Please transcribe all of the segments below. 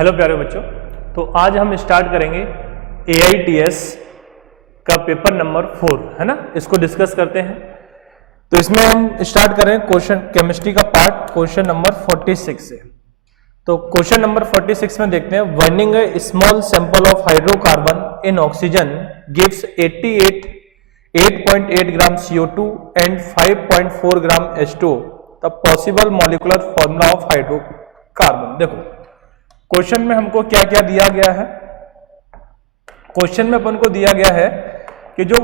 Hello प्यारे बच्चों, तो आज हम स्टार्ट करेंगे AITS का पेपर नंबर 4, है ना। इसको डिस्कस करते हैं। तो इसमें हम स्टार्ट करें क्वेश्चन केमिस्ट्री का पार्ट क्वेश्चन नंबर 46 से। तो क्वेश्चन नंबर 46 में देखते हैं, burning A small sample of hydrocarbon in oxygen gives 8.8 gram CO2 and 5.4 gram H2O, the possible molecular formula of hydrocarbon. देखो क्वेश्चन में हमको क्या क्या दिया गया है। क्वेश्चन में अपन को दिया गया है कि जो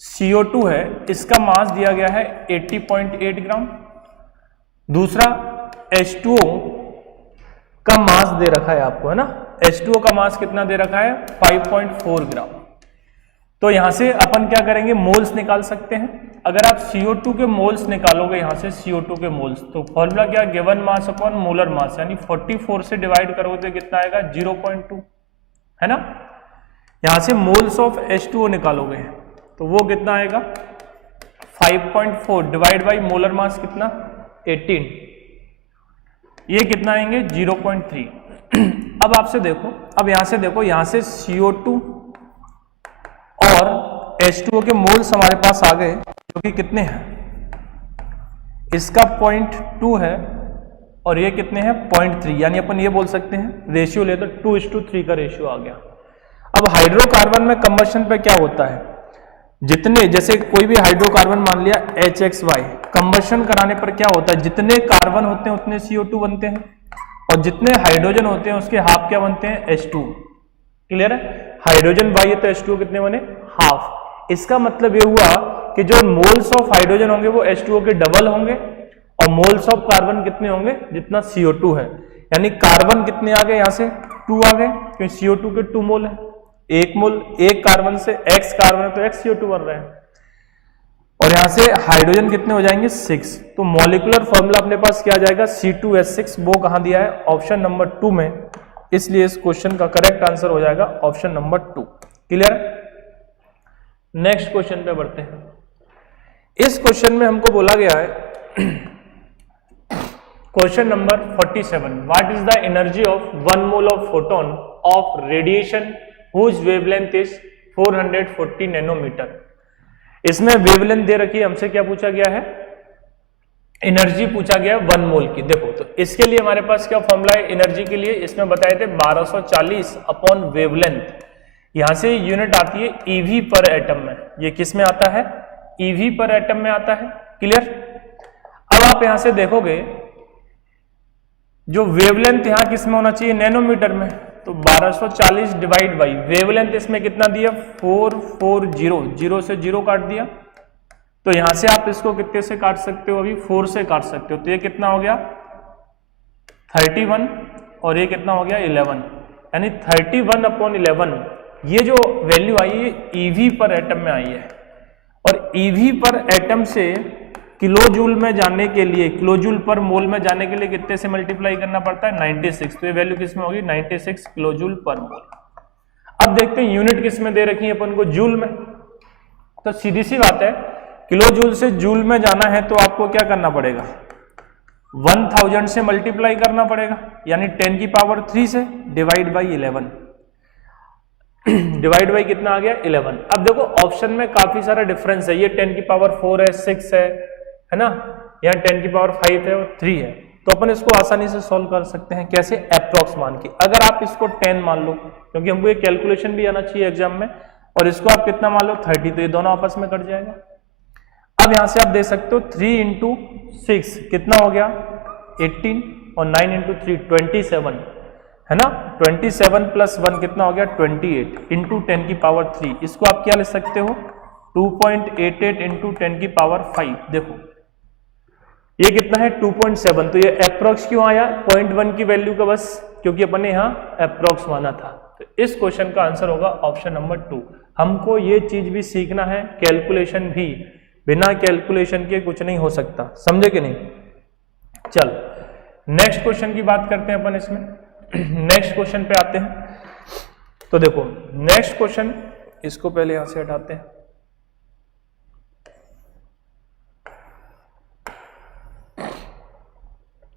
CO2 है इसका मास दिया गया है 80.8 ग्राम। दूसरा H2O का मास दे रखा है आपको, है ना। H2O का मास कितना दे रखा है 5.4 ग्राम। तो यहां से अपन क्या करेंगे, मोल्स निकाल सकते हैं। अगर आप CO2 के मोल्स निकालोगे यहां से CO2 के मोल्स, तो फॉर्मूला क्या, given mass upon molar mass, यानी 44 से डिवाइड करोगे तो कितना आएगा 0.2, है ना। यहां से मोल्स ऑफ H2O निकालोगे तो वो कितना आएगा 5.4 डिवाइड बाई मोलर मास कितना 18, ये कितना आएंगे 0.3। अब आपसे देखो, अब यहां से देखो, यहां से CO2 और H2O के मोल्स हमारे पास आ गए, जो कि कितने हैं, इसका 0.2 है और ये कितने हैं 0.3, यानी अपन ये बोल सकते हैं रेशियो ले तो 2:3 का रेशियो आ गया। अब हाइड्रोकार्बन में कंबशन पे क्या होता है, जितने, जैसे कोई भी हाइड्रोकार्बन मान लिया HXY, कंबशन कराने पर क्या होता है, जितने कार्बन होते हैं उतने CO2 बनते हैं और जितने हाइड्रोजन होते हैं उसके हाफ क्या बनते हैं H2। क्लियर है, हाइड्रोजन बाई तो H2O कितने बने हाफ। इसका मतलब ये हुआ कि जो मोल्स ऑफ हाइड्रोजन होंगे वो H2O के डबल होंगे और मोल्स ऑफ कार्बन कितने होंगे जितना CO2 है, यानी कार्बन कितने आ गए, यहां से 2 आ गए क्योंकि CO2 के 2 मोल है। एक मोल एक कार्बन से X कार्बन है तो X CO2 बन रहे हैं और यहां से हाइड्रोजन कितने हो जाएंगे 6। तो मॉलिक्यूलर फॉर्मूला अपने पास क्या आ जाएगा C2H6, वो कहां दिया है ऑप्शन नंबर 2 में, इसलिए इस क्वेश्चन का करेक्ट आंसर हो जाएगा option number 2। Clear. Next question पे बढ़ते हैं। इस क्वेश्चन में हमको बोला गया है question number 47, what is the energy of 1 mole of photon of radiation whose wavelength is 440 nanometre. इसमें वेवलेंथ दे रखी है, हमसे क्या पूछा गया है, एनर्जी पूछा गया 1 मोल की। देखो तो इसके लिए हमारे पास क्या फॉर्मूला है एनर्जी के लिए, इसमें बताए थे 1240 अपॉन वेवलेंथ। यहां से यूनिट आती है EV पर एटम में, ये किस में आता है EV पर एटम में आता है। क्लियर। अब आप यहां से देखोगे जो वेवलेंथ यहां किस में होना चाहिए नैनोमीटर में, तो 1240 डिवाइड बाई वेवलेंथ इसमें कितना दिया 440, 0 से 0 काट दिया, तो यहां से आप इसको कितने से काट सकते हो, अभी 4 से काट सकते हो, तो ये कितना हो गया 31 और ये कितना हो गया 11, यानी 31 अपॉन 11। ये जो वैल्यू आई है EV पर एटम में आई है और EV पर एटम से किलो जूल में जाने के लिए, किलो जूल पर मोल में जाने के लिए कितने से मल्टीप्लाई करना पड़ता है 96, तो ये वैल्यू किस में होगी 96 किलो जूल पर मोल। अब देखते हैं यूनिट किस में दे रखी है अपन को, जूल में। तो सीधी सी बात है, किलो जूल से जूल में जाना है तो आपको क्या करना पड़ेगा 1000 से मल्टीप्लाई करना पड़ेगा, यानी 10 की पावर 3 से डिवाइड बाई 11, डिवाइड बाई कितना आ गया 11। अब देखो ऑप्शन में काफी सारा डिफरेंस है, ये 10 की पावर 4 है, 6 है ना, यहाँ 10 की पावर 5 है और 3 है, तो अपन इसको आसानी से सॉल्व कर सकते हैं। कैसे, अप्रॉक्स मान के। अगर आप इसको 10 मान लो, क्योंकि हमको ये कैलकुलेशन भी आना चाहिए एग्जाम में, और इसको आप कितना मान लो 30, तो ये दोनों आपस में कट जाएगा। अब यहां से आप देख सकते हो 3 इंटू 6 कितना हो गया 18 और 9 इंटू 3 27, है ना। 27 प्लस 1 कितना हो गया 28 इंटू 10 की पावर 3। इसको आप क्या ले सकते हो 2.88 इंटू 10 की पावर 5। देखो ये कितना है 2.7, तो ये अप्रॉक्स क्यों आया 0.1 की वैल्यू का, बस क्योंकि अपन ने यहाँ अप्रॉक्स माना था। तो इस क्वेश्चन का आंसर होगा ऑप्शन नंबर 2। हमको ये चीज भी सीखना है, कैलकुलेशन भी, बिना कैलकुलेशन के कुछ नहीं हो सकता, समझे कि नहीं। चल नेक्स्ट क्वेश्चन की बात करते हैं अपन इसमें। नेक्स्ट क्वेश्चन पे आते हैं। तो देखो नेक्स्ट क्वेश्चन, इसको पहले यहां से हटाते हैं।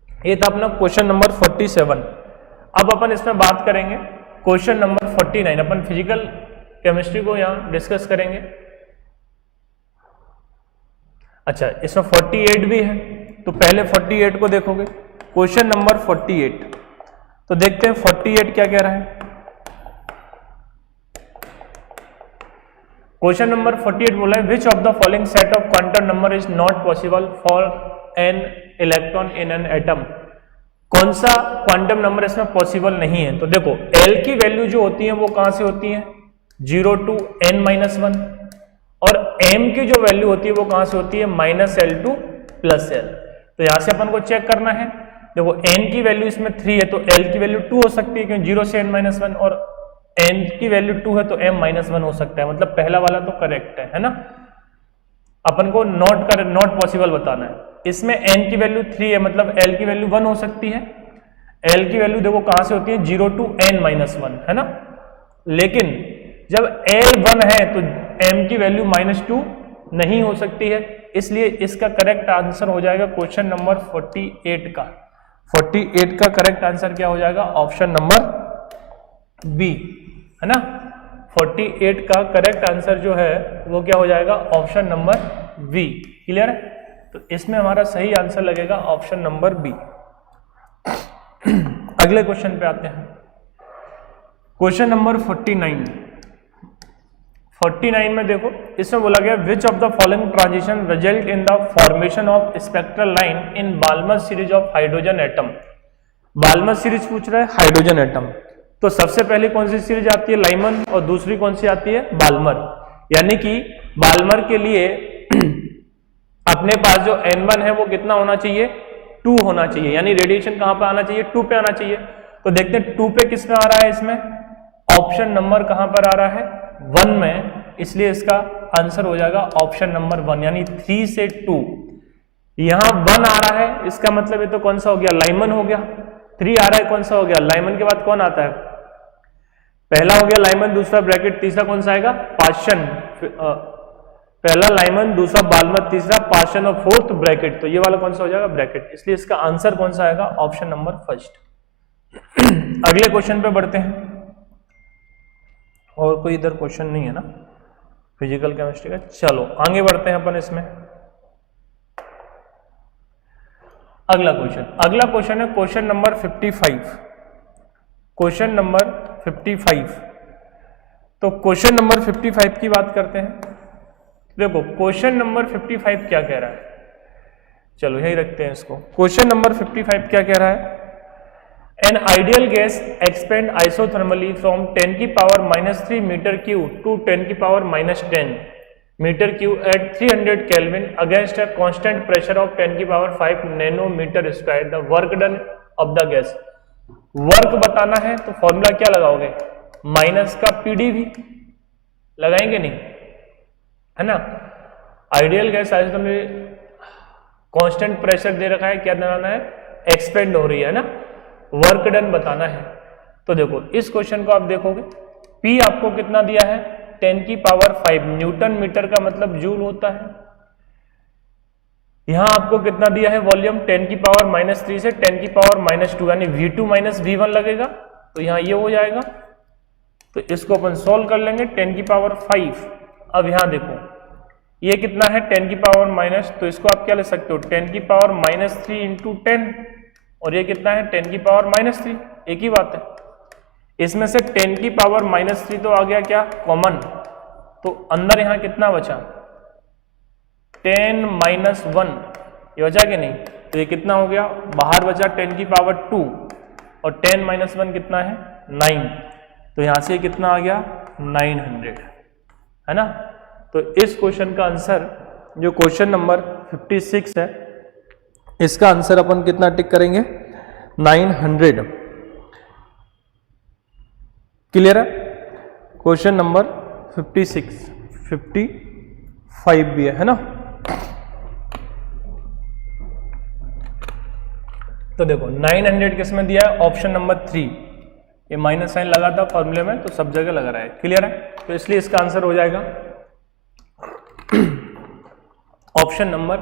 ये था अपना क्वेश्चन नंबर 47। अब अपन इसमें बात करेंगे क्वेश्चन नंबर 49। अपन फिजिकल केमिस्ट्री को यहां डिस्कस करेंगे। अच्छा, इसमें 48 भी है, तो पहले 48 को देखोगे। क्वेश्चन नंबर 48, तो देखते हैं 48 क्या कह रहा है। क्वेश्चन नंबर 48 बोला है विच of the following set of quantum number is not possible for an electron in an atom. कौन सा क्वांटम नंबर इसमें पॉसिबल नहीं है? तो देखो L की वैल्यू जो होती है वो कहां से होती है? 0 to n-1, और M की जो वैल्यू होती है वो कहां से होती है? -L to +L। तो यहां से अपन को चेक करना है। देखो n की वैल्यू इसमें 3 है तो L की वैल्यू 2 हो सकती है, क्योंकि 0 से n-1, और n की वैल्यू 2 है तो m-1 हो सकता है। मतलब पहला वाला तो करेक्ट है ना। अपन को नॉट पॉसिबल बताना है। इसमें n की वैल्यू 3 है, मतलब L की वैल्यू 1 हो सकती है। L की वैल्यू देखो कहां से होती है? 0 to n-1, है ना। लेकिन जब L 1 है तो m की वैल्यू -2 नहीं हो सकती है, इसलिए इसका करेक्ट आंसर हो जाएगा क्वेश्चन नंबर 48 का। 48 का करेक्ट आंसर क्या हो जाएगा? ऑप्शन नंबर बी, है ना। 48 का करेक्ट आंसर जो है वो क्या हो जाएगा? Option number B. क्लियर है? तो इसमें हमारा सही आंसर लगेगा ऑप्शन नंबर बी। अगले क्वेश्चन पे आते हैं। क्वेश्चन नंबर 49 में देखो, इसमें बोला गया which of the following transition result in the formation of spectral line in Balmer series of hydrogen atom. Balmer series पूछ रहा है हाइड्रोजन एटम, तो सबसे पहले कौन सी सीरीज आती है? लाइमन, और दूसरी कौन सी आती है? बाल्मर। यानी कि बाल्मर के लिए अपने पास जो N1 है वो कितना होना चाहिए? 2 होना चाहिए, यानी रेडिएशन कहां पे आना चाहिए? 2 पे आना चाहिए। तो देखते हैं 2 पे किसमें आ रहा है? इसमें ऑप्शन नंबर कहां पर आ रहा है? 1 में, इसलिए इसका आंसर हो जाएगा ऑप्शन नंबर 1, यानी 3 से 2। यहां 1 आ रहा है, इसका मतलब ये तो कौन सा हो गया? लाइमन हो गया। 3 आ रहा है, कौन सा हो गया? लाइमन के बाद कौन आता है? पहला हो गया लाइमन, दूसरा ब्रैकेट, तीसरा कौन सा आएगा? पाशन। पहला लाइमन, दूसरा बाल्मर, तीसरा पाशन, और फोर्थ ब्रैकेट। तो ये वाला कौन सा हो जाएगा? ब्रैकेट। इसलिए इसका आंसर कौन सा आएगा? Option number first. अगले क्वेश्चन पे बढ़ते हैं। और कोई इधर क्वेश्चन नहीं है ना फिजिकल केमिस्ट्री का? चलो आगे बढ़ते हैं अपन इसमें। अगला क्वेश्चन है क्वेश्चन नंबर 55। क्वेश्चन नंबर 55, तो क्वेश्चन नंबर 55 की बात करते हैं। देखो क्वेश्चन नंबर 55 क्या कह रहा है? चलो यही रखते हैं इसको। क्वेश्चन नंबर 55 क्या कह रहा है? An ideal gas expand isothermally from 10 की पावर -3 मीटर क्यूब टू 10 की power -10 metre cube at 300 kelvin against a constant pressure of 10 की power 5 nanometre square. The work done of the gas. Work बताना है तो फॉर्मूला क्या लगाओगे? Minus का PDV लगाएंगे, नहीं है ना। Ideal gas isothermally constant pressure दे रखा है, क्या बनाना है? एक्सपेंड हो रही है ना, वर्क डन बताना है। तो देखो इस क्वेश्चन को आप देखोगे, P आपको कितना दिया है? 10 की पावर 5 न्यूटन मीटर का मतलब जूल होता है। यहां आपको कितना दिया है? वॉल्यूम 10 की पावर -3 से 10 की पावर -2, यानी V2 - V1 लगेगा, तो यहां ये हो जाएगा। तो इसको अपन सोल्व कर लेंगे। 10 की पावर 5। अब यहां देखो ये कितना है? 10 की पावर माइनस, तो इसको आप क्या ले सकते हो? 10 की पावर -3 इंटू 10, और ये कितना है? 10 की पावर -3, एक ही बात है। इसमें से 10 की पावर -3 तो आ गया क्या? कॉमन। तो अंदर यहां कितना बचा? 10 - 1, ये बचा कि नहीं? तो ये कितना हो गया? बाहर बचा 10 की पावर 2, और 10 - 1 कितना है? 9। तो यहां से कितना आ गया? 900, है ना। तो इस क्वेश्चन का आंसर, जो क्वेश्चन नंबर 56 है, इसका आंसर अपन कितना टिक करेंगे? 900। क्लियर है? क्वेश्चन नंबर 56, 55 भी है ना। तो देखो 900 किसमें दिया है? Option number 3। ये माइनस साइन लगा था फॉर्मूले में, तो सब जगह लगा रहा है। क्लियर है? तो इसलिए इसका आंसर हो जाएगा ऑप्शन नंबर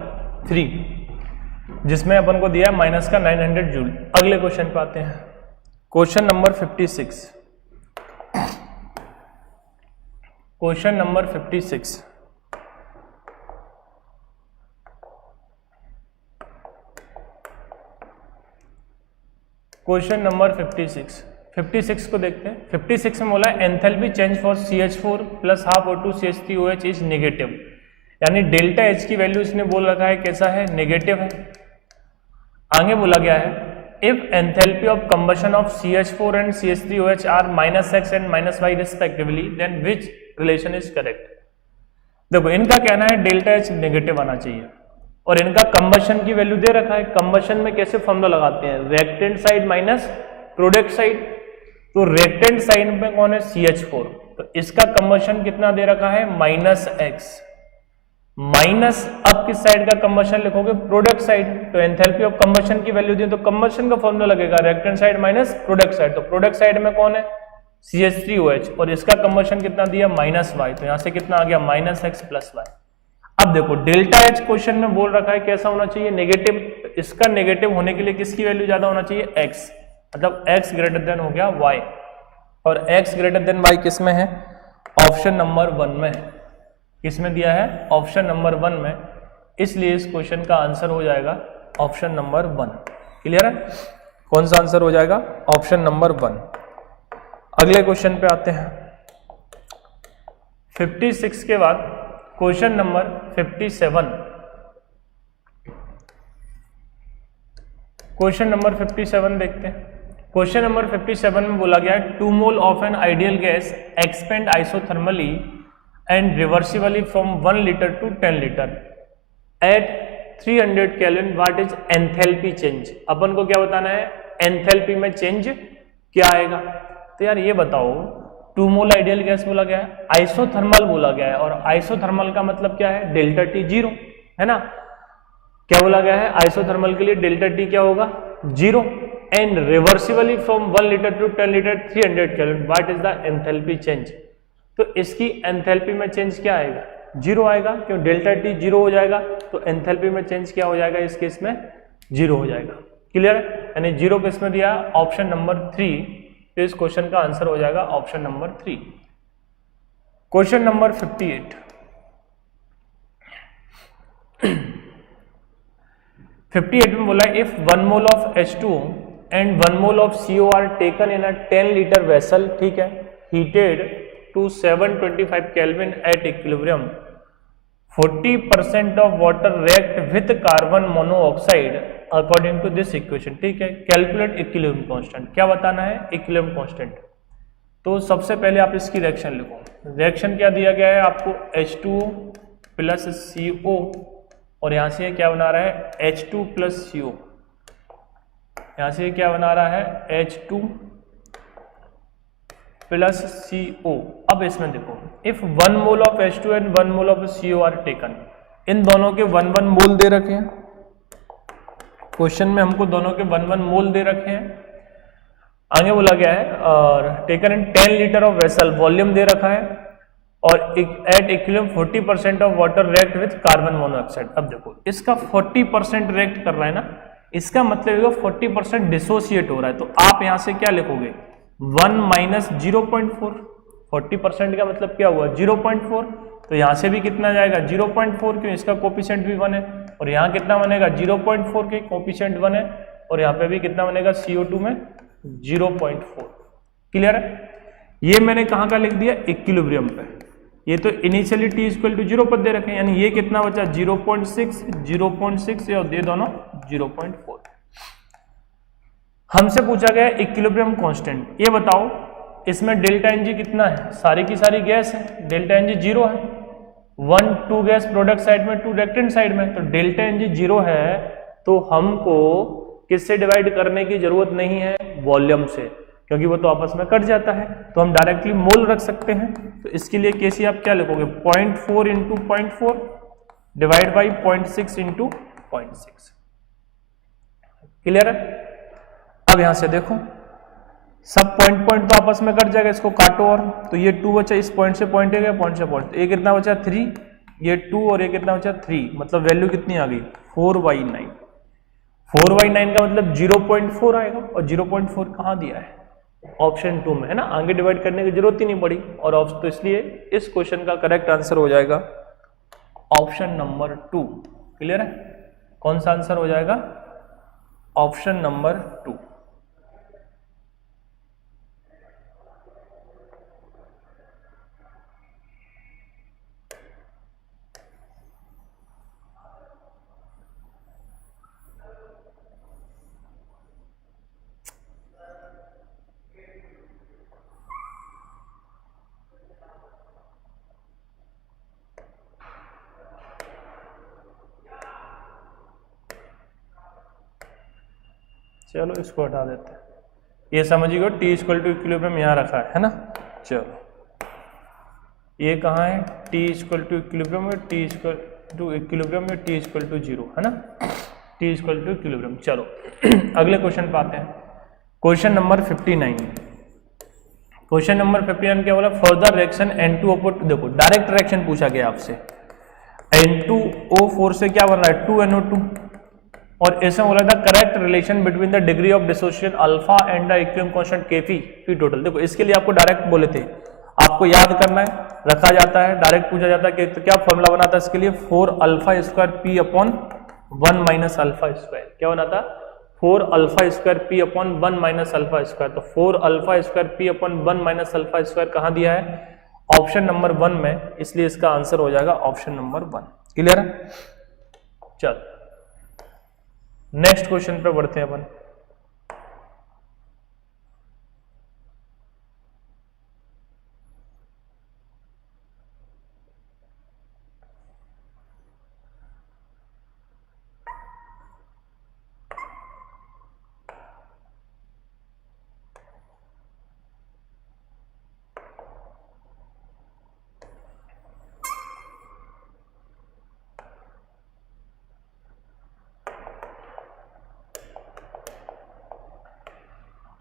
3, जिसमें अपन को दिया है माइनस का 900 जूल। अगले क्वेश्चन पे आते हैं। Question number 56, question number 56, question number 56 को देखते हैं। 56 में बोला enthalpy change for CH4 plus half O2 CH3OH is negative, यानी डेल्टा H की वैल्यू इसने बोल रखा है कैसा है, नेगेटिव है। आगे बोला गया है if enthalpy of combustion of CH4 and CH3OH are -x and -y respectively then which relation is correct. देखो इनका कहना है डेल्टा H नेगेटिव आना चाहिए और इनका कंबशन की वैल्यू दे रखा है। कंबशन में कैसे फॉर्मूला लगाते हैं, reactant side minus product side. तो रेक्टेंट साइड में कौन है, CH4, तो इसका कंबशन कितना दे रखा है, -x माइनस, अब किस साइड का कंबशन लिखोगे, प्रोडक्ट साइड। तो एंथैल्पी ऑफ कंबशन की वैल्यू दी तो कंबशन का फॉर्मूला लगेगा reactant side minus product side. तो प्रोडक्ट साइड में कौन है, CH3OH, और इसका कंबशन कितना दिया, -y। तो यहां से कितना आ गया, -x + y। अब देखो डेल्टा H क्वेश्चन में बोल रखा है कैसा होना चाहिए, नेगेटिव। इसका नेगेटिव होने के लिए किसकी वैल्यू ज्यादा होना चाहिए, x, मतलब x ग्रेटर देन हो गया y, और x ग्रेटर देन y किस में है, ऑप्शन नंबर 1 में है। किसमें दिया है, ऑप्शन नंबर 1 में, इसलिए इस क्वेश्चन का आंसर हो जाएगा ऑप्शन नंबर 1। क्लियर है, कौन सा आंसर हो जाएगा, ऑप्शन नंबर 1। अगले क्वेश्चन पे आते हैं। 56 के बाद क्वेश्चन नंबर 57, क्वेश्चन नंबर 57 देखते हैं। क्वेश्चन नंबर 57 में बोला गया है 2 mole of an ideal gas expand isothermally and reversibly from 1 litre to 10 litre at 300 kelvin, what is enthalpy change. अपन को क्या बताना है, एंथैल्पी में चेंज क्या आएगा। तो यार ये बताओ, 2 मोल आइडियल गैस बोला गया है, आइसोथर्मल बोला गया है, और आइसोथर्मल का मतलब क्या है, डेल्टा T 0 है ना। क्या बोला गया है, आइसोथर्मल के लिए डेल्टा T क्या होगा, 0, and reversibly from 1 litre to 10 litre 300 kelvin, what is the enthalpy change. तो इसकी एंथैल्पी में चेंज क्या आएगा, 0 आएगा, क्यों डेल्टा T 0 हो जाएगा, तो एंथैल्पी में चेंज क्या हो जाएगा, इस केस में 0 हो जाएगा। क्लियर, यानी 0 किस में दिया, ऑप्शन नंबर 3। तो इस क्वेश्चन का आंसर हो जाएगा ऑप्शन नंबर 3। क्वेश्चन नंबर 58, 58 में बोला if 1 mole of H2 and 1 mole of CO are taken in a 10 litre vessel, ठीक है, heated to 725 kelvin at equilibrium, 40% of water react with carbon monoxide according to this equation, ठीक है। Calculate equilibrium constant, क्या बताना है, equilibrium constant. तो सबसे पहले आप इसकी रिएक्शन लिखो। रिएक्शन क्या दिया गया है आपको, H2 + CO, और यहां से क्या बना रहा है, H2 + CO, यहां से क्या बना रहा है, H2 + CO। अब इसमें देखो, if 1 mole of H2 and 1 mole of CO are taken, इन दोनों के 1 मोल दे रखे हैं क्वेश्चन में, हमको दोनों के 1 मोल दे रखे हैं। आगे बोला गया है और taken in 10 litre of vessel, volume दे रखा है, और at equilibrium 40% of water react with carbon monoxide. अब देखो इसका 40% रिएक्ट कर रहा है ना, इसका मतलब 40% डिसोसिएट हो रहा है। तो आप यहां से क्या लिखोगे, 1 - 0.4, 40% का मतलब क्या हुआ, 0.4। तो यहां से भी कितना जाएगा, 0.4, क्यों, इसका कोफिशिएंट भी 1 है, और यहां कितना बनेगा, 0.4 के कोफिशिएंट 1 है, और यहां पे भी कितना बनेगा, CO2 में 0.4। क्लियर है, ये मैंने कहां का लिख दिया, इक्विलिब्रियम पे। ये तो इनिशियली T = 0 पर दे रखे हैं, यानी ये कितना बचा, 0.6, 0.6, और ये दोनों 0.4। हमसे पूछा गया इक्विलिब्रियम कांस्टेंट, ये बताओ इसमें डेल्टा Ng कितना है, सारी की सारी गैस है, डेल्टा Ng 0 है, 2 गैस प्रोडक्ट साइड में, 2 रिएक्टेंट साइड में, तो डेल्टा Ng 0 है, तो हमको किससे डिवाइड करने की जरूरत नहीं है, वॉल्यूम से, क्योंकि वो तो आपस में कट जाता है, तो हम डायरेक्टली मोल रख सकते हैं। तो इसके लिए केसी आप क्या लिखोगे, 0.4 × 0.4 डिवाइड बाई 0.6 × 0.6। क्लियर है, अब यहां से देखो सब पॉइंट तो आपस में कट जाएगा, इसको काटो, और तो ये 2 बचा, इस पॉइंट से पॉइंट गया, पॉइंट से पॉइंट, ये कितना बचा, 3, ये 2, और ये कितना बचा, 3, मतलब वैल्यू कितनी आ गई, 4/9। 4/9 का मतलब 0.4 आएगा, और 0.4 कहां दिया है, ऑप्शन 2 में है ना, आगे डिवाइड करने की जरूरत ही नहीं पड़ी। और तो इसलिए इस क्वेश्चन का करेक्ट आंसर हो जाएगा ऑप्शन नंबर 2। क्लियर है? कौन सा आंसर हो जाएगा? Option number 2। चलो इसको हटा देते हैं। ये समझिएगा टी इक्वल टू इक्विलिब्रियम यहाँ रखा है ना। चलो ये कहाँ है? टी इक्वल टू इक्विलिब्रियम में, टी इक्वल टू इक्विलिब्रियम में, टी इक्वल टू 0 है ना, टी इक्वल टू इक्विलिब्रियम। चलो अगले क्वेश्चन पे आते हैं। Question number 59। क्वेश्चन नंबर 59 क्या बोला? फर्दर रिएक्शन N2O4, देखो डायरेक्ट रिएक्शन पूछा गया आपसे। N2O4 से क्या बन रहा है? 2NO2। और इसमें बोला था correct relation between the degree of dissociation alpha and the equilibrium constant Kp P total. देखो इसके लिए आपको डायरेक्ट बोले थे, आपको याद करना है, रखा जाता है, डायरेक्ट पूछा जाता है कि तो क्या फॉर्मूला बना था इसके लिए? 4 alpha square P upon 1 minus alpha square. क्या बना था? 4 alpha square P upon 1 minus alpha square. तो 4 alpha square P upon 1 minus alpha square कहाँ दिया है? ऑप्शन नंबर 1 में, इसलिए इसका आंसर हो जाएगा ऑप्शन नंबर 1। क्लियर है? चल नेक्स्ट क्वेश्चन पे बढ़ते हैं अपन।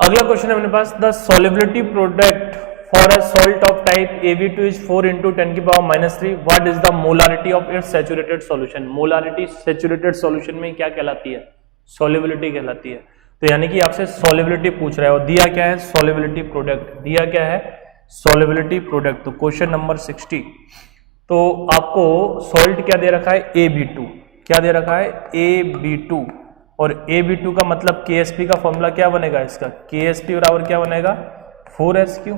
अगला क्वेश्चन है अपने पास, the solubility product for a salt of type Ab2 is 4 × 10⁻³ what is the molarity of its saturated solution. Molarity saturated solution में क्या कहलाती है? सॉल्युबिलिटी कहलाती है। तो यानी कि आपसे सॉल्युबिलिटी पूछ रहा है और दिया क्या है? Solubility product. दिया क्या है? Solubility product. तो क्वेश्चन नंबर 60, तो आपको सॉल्ट क्या दे रखा है? Ab2। क्या दे रखा है? Ab2। और Ab2 का मतलब KSP का फॉर्मूला क्या बनेगा इसका? KSP बराबर क्या बनेगा? 4SQ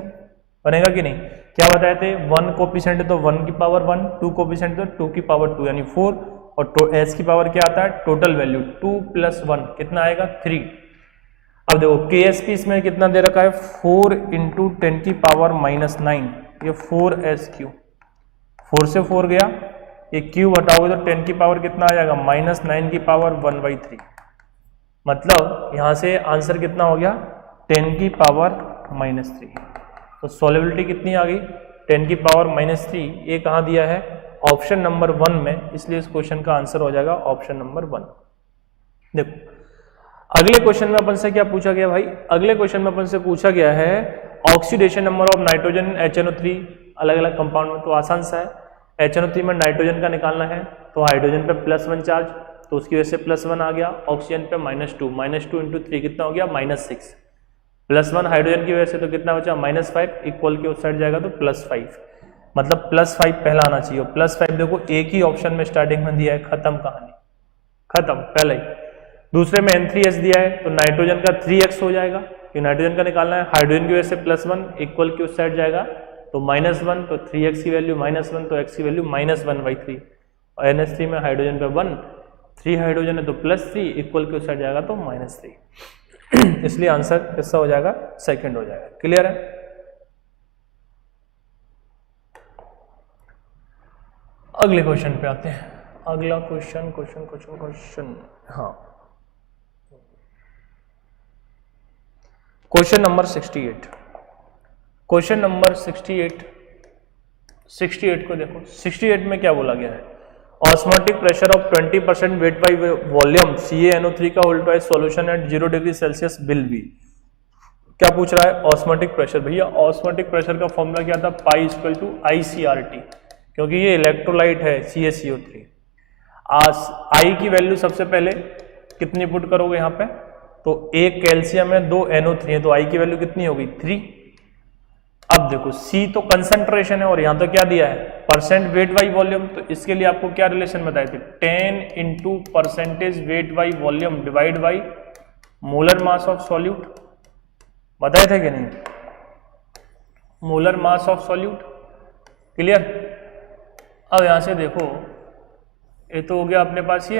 बनेगा कि नहीं? क्या बताए थे? 1 कोफिशिएंट है तो 1 की पावर 1, 2 कोफिशिएंट तो 2 की पावर 2 यानी 4, और S की पावर क्या आता है? टोटल वैल्यू 2 + 1 कितना आएगा? 3। अब देखो KSP इसमें कितना दे रखा है? 4 × 10⁻⁹ ये 4SQ। 4 से 4 गया, ये Q हटाओगे तो 10 की पावर कितना आ जाएगा? -9 की पावर 1/3। मतलब यहां से आंसर कितना हो गया? 10 की पावर -3। तो सॉल्युबिलिटी कितनी आ गई? 10 की पावर -3। ये कहाँ दिया है? ऑप्शन नंबर 1 में, इसलिए इस क्वेश्चन का आंसर हो जाएगा ऑप्शन नंबर 1। देखो अगले क्वेश्चन में अपन से क्या पूछा गया भाई? अगले क्वेश्चन में अपन से पूछा गया है oxidation number of nitrogen HNO3 अलग अलग कंपाउंड में। तो आसान सा है, HNO3 में नाइट्रोजन का निकालना है तो हाइड्रोजन पे +1 चार्ज, तो उसकी वजह से +1 आ गया। ऑक्सीजन पे -2, -2 × 3 कितना हो गया? -6। +1 हाइड्रोजन की वजह से तो कितना बचा? -5। इक्वल के उस साइड जाएगा तो +5, मतलब +5 पहला आना चाहिए। +5 देखो एक ही ऑप्शन में स्टार्टिंग में दिया है, खत्म कहानी, खत्म पहले ही। दूसरे में N3H दिया है तो नाइट्रोजन का 3x हो जाएगा, कि नाइट्रोजन का निकालना है। हाइड्रोजन की वजह से +1 इक्वल के उस साइड जाएगा तो -1, तो 3x की वैल्यू -1, तो x की वैल्यू -1/3। और NH3 में हाइड्रोजन पे 1, 3 हाइड्रोजन है तो +3 इक्वल के उस साइड जाएगा तो -3। इसलिए आंसर किसका हो जाएगा? सेकंड हो जाएगा। क्लियर है? अगले क्वेश्चन पे आते हैं। अगला क्वेश्चन हाँ, क्वेश्चन नंबर 68। क्वेश्चन नंबर 68 को देखो। 68 में क्या बोला गया है? Osmotic pressure of 20% weight by volume CaNO3 का whole twice solution at 0 degree Celsius will be. क्या पूछ रहा है? Osmotic pressure. भैया ऑस्मोटिक प्रेशर का फॉर्मूला क्या था? पाई = ICRT, क्योंकि ये इलेक्ट्रोलाइट है CaCO3। आई की वैल्यू सबसे पहले कितनी पुट करोगे यहाँ पे? तो एक कैल्शियम है, 2 NO3 है, तो आई की वैल्यू कितनी होगी 3। अब देखो C तो कंसंट्रेशन है और यहां तो क्या दिया है परसेंट वेट बाई वॉल्यूम, तो इसके लिए आपको क्या रिलेशन बताए थे 10 into percentage wait by volume divide by molar mass of solute, बताए थे कि नहीं, molar mass of solute. Clear. अब यहां से देखो ये तो हो गया अपने पास ये।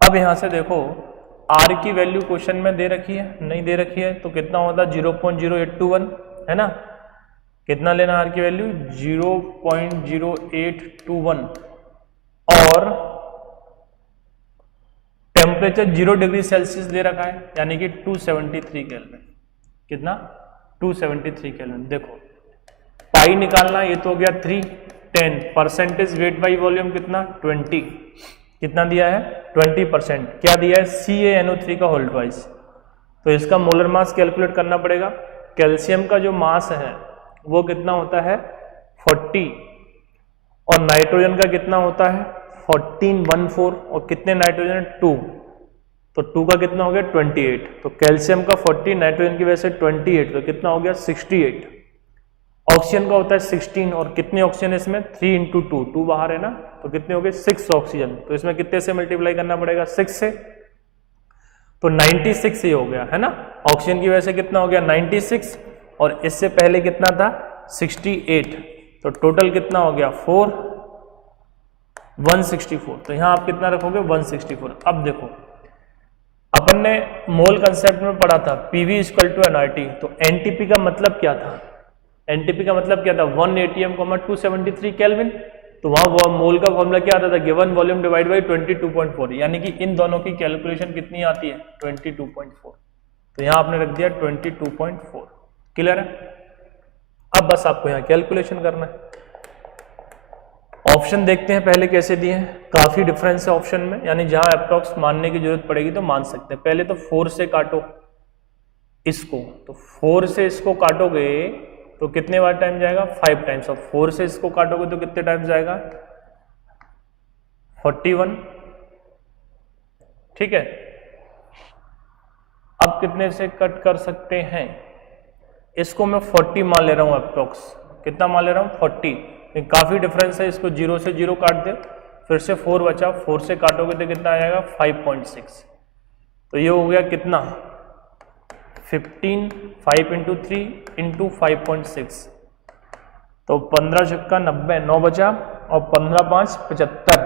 अब यहां से देखो R की वैल्यू क्वेश्चन में दे रखी है, नहीं दे रखी है, तो कितना होता 0.0821 है ना, कितना लेना R की वैल्यू 0.0821 और टेम्परेचर 0 डिग्री सेल्सियस दे रखा है यानी कि 273 केल्विन, कितना 273 केल्विन। देखो पाई निकालना, ये तो हो गया 3, 10 परसेंटेज वेट बाई वॉल्यूम कितना 20, कितना दिया है 20%, क्या दिया है CaNO3 का होल ट्वाइस, तो इसका मोलर मास कैलकुलेट करना पड़ेगा। कैल्शियम का जो मास है वो कितना होता है 40 और नाइट्रोजन का कितना होता है 1414 और कितने नाइट्रोजन 2, तो 2 का कितना हो गया 28, तो कैल्शियम का 40 नाइट्रोजन की वजह से 28, तो कितना हो गया 68। ऑक्सीजन का होता है 16 और कितने ऑक्सीजन है इसमें 3 इंटू 2 बाहर है ना, तो कितने हो गए 6 ऑक्सीजन, तो इसमें कितने से मल्टीप्लाई करना पड़ेगा 6 से, तो 96 ये हो गया है ना। ऑक्सीजन की वजह से कितना हो गया 96 और इससे पहले कितना था 68, तो टोटल कितना हो गया 164, तो यहां आप कितना रखोगे 164। अब देखो अपन ने मोल कंसेप्ट में पढ़ा था PV इक्वल टू nRT, तो NTP का मतलब क्या था, NTP का मतलब क्या था 1 atm 273 केल्विन, तो वहां मोल का फॉर्मूला क्या आता था गिवन वॉल्यूम डिवाइड बाई 22.4, यानी कि इन दोनों की कैलकुलेशन कितनी आती है 22.4, तो यहां आपने रख दिया 22.4। क्लियर है। अब बस आपको यहां कैलकुलेशन करना है। ऑप्शन देखते हैं पहले कैसे दिए हैं, काफी डिफरेंस है ऑप्शन में, यानी जहां अप्रॉक्स मानने की जरूरत पड़ेगी तो मान सकते हैं। पहले तो 4 से काटो इसको, तो 4 से इसको काटोगे तो कितने बार टाइम जाएगा 5 टाइम्स, और 4 से इसको काटोगे तो कितने टाइम्स जाएगा 41, ठीक है। अब कितने से कट कर सकते हैं, इसको मैं 40 मान ले रहा हूं अप्रॉक्स, कितना मान ले रहा हूं 40, काफी डिफरेंस है, इसको 0 से 0 काट दे, फिर से 4 बचा, 4 से काटोगे तो कितना आ जाएगा 5.6, तो ये हो गया कितना 15, 5 इंटू 3 इंटू 5.6, तो 15 छक्का 90, 9 बचा और 15 5 75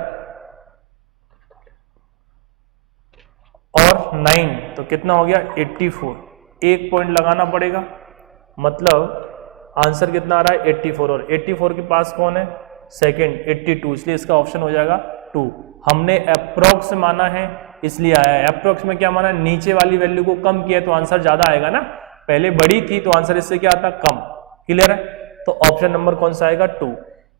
और 9, तो कितना हो गया 84, एक पॉइंट लगाना पड़ेगा, मतलब आंसर कितना आ रहा है 84, और 84 के पास कौन है सेकंड 82, इसलिए इसका ऑप्शन हो जाएगा 2। हमने अप्रॉक्स माना है इसलिए आया है, अप्रॉक्स में क्या माना नीचे वाली वैल्यू को कम किया तो आंसर ज्यादा आएगा ना, पहले बड़ी थी तो आंसर इससे क्या आता कम। क्लियर है, तो ऑप्शन नंबर कौन सा आएगा 2।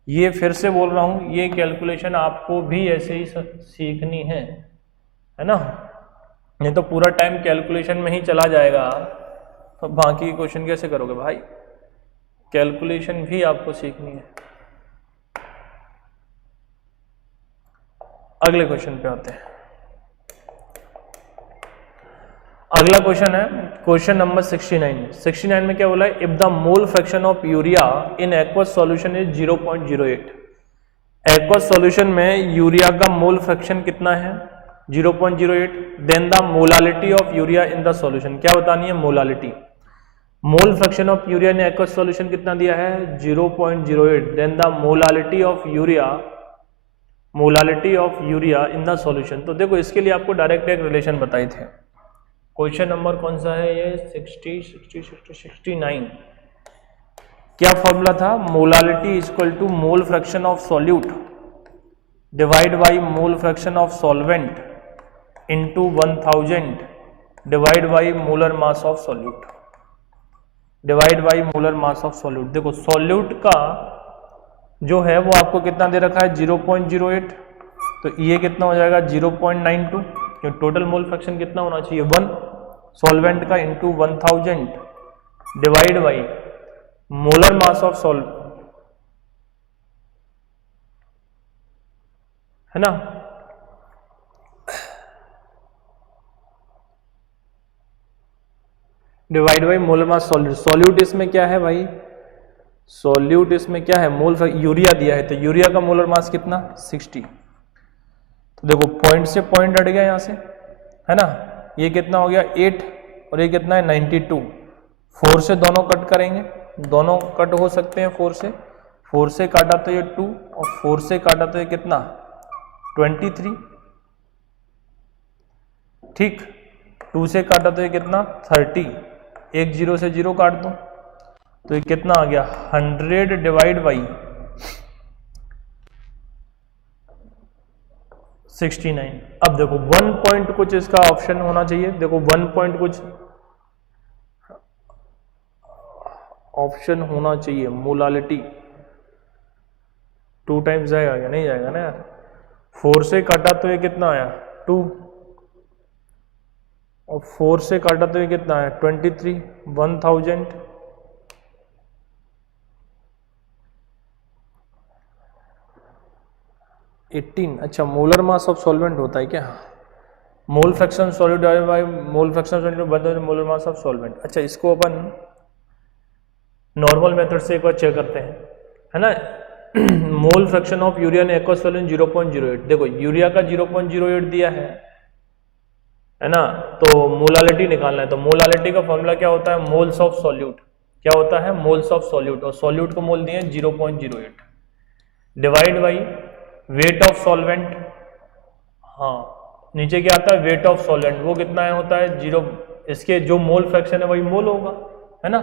ये फिर से बोल रहा हूं, ये कैलकुलेशन आपको भी ऐसे ही सीखनी है ना, नहीं तो पूरा टाइम कैलकुलेशन में ही चला जाएगा, तो बाकी क्वेश्चन कैसे करोगे भाई, कैलकुलेशन भी आपको सीखनी है। अगले क्वेश्चन पे आते हैं। अगला क्वेश्चन है क्वेश्चन नंबर 69 में क्या बोला है, if the mole fraction of urea in aqueous solution is 0.08, aqueous solution में यूरिया का मोल फ्रैक्शन कितना है 0.08, then the molality of urea in the solution, क्या बतानी है molality, mole fraction of urea ने एक्वस सॉल्यूशन कितना दिया है 0.08, then the molality of urea in the solution. तो देखो इसके लिए आपको डायरेक्ट एक रिलेशन बताए थे, क्वेश्चन नंबर कौन सा है ये 69, क्या फॉर्मूला था molality equal to mole fraction of solute divide by mole fraction of solvent into 1000 divide by molar mass of solute, divide by molar mass of solute. देखो सॉल्यूट का जो है वो आपको कितना दे रखा है 0.08, तो ये कितना हो जाएगा 0.92, क्यों टोटल मोल फ्रैक्शन कितना होना चाहिए 1, सॉल्वेंट का into 1000 divide by molar mass of solve, है ना। Divide by molar mass solute. Solute इसमें क्या है भाई, सॉल्यूट इसमें क्या है, मोल यूरिया दिया है, तो यूरिया का मोलर मास कितना 60। तो देखो पॉइंट से पॉइंट हट गया यहाँ से, है ना, ये कितना हो गया 8 और ये कितना है 92। 4 से दोनों कट करेंगे, दोनों कट हो सकते हैं 4 से काटा तो ये 2 और 4 से काटा तो ये कितना 23। ठीक, 2 से काटा तो ये कितना 30, एक 0 से 0 काट दो तो ये कितना आ गया 100 डिवाइड बाई 69। अब देखो 1 पॉइंट कुछ इसका ऑप्शन होना चाहिए, देखो 1 पॉइंट कुछ ऑप्शन होना चाहिए, मोलालिटी 2 टाइम्स जाएगा या नहीं जाएगा ना यार। 4 से काटा तो ये कितना आया 2 और 4 से काटा तो ये कितना है 23, 1000। अच्छा मोलर मास ऑफ सॉल्वेंट होता है क्या, mole fraction solute by mole fraction molar mass of solvent. अच्छा इसको अपन नॉर्मल मेथड से एक बार चेक करते हैं, है ना। मोल फ्रैक्शन ऑफ यूरिया ने एक्वा सॉल्वेंट 0.08, देखो यूरिया का 0.08 दिया है ना, तो मोलालिटी निकालना है। तो मोलालिटी का फॉर्मूला क्या होता है, मोल्स ऑफ सॉल्यूट, क्या होता है मोल्स ऑफ सॉल्यूट, और सॉल्यूट को मोल दिए 0.08 divide by weight of solvent. हाँ नीचे क्या आता है वेट ऑफ सॉल्वेंट, वो कितना है होता है 0, इसके जो मोल फ्रैक्शन है वही मोल होगा, है ना,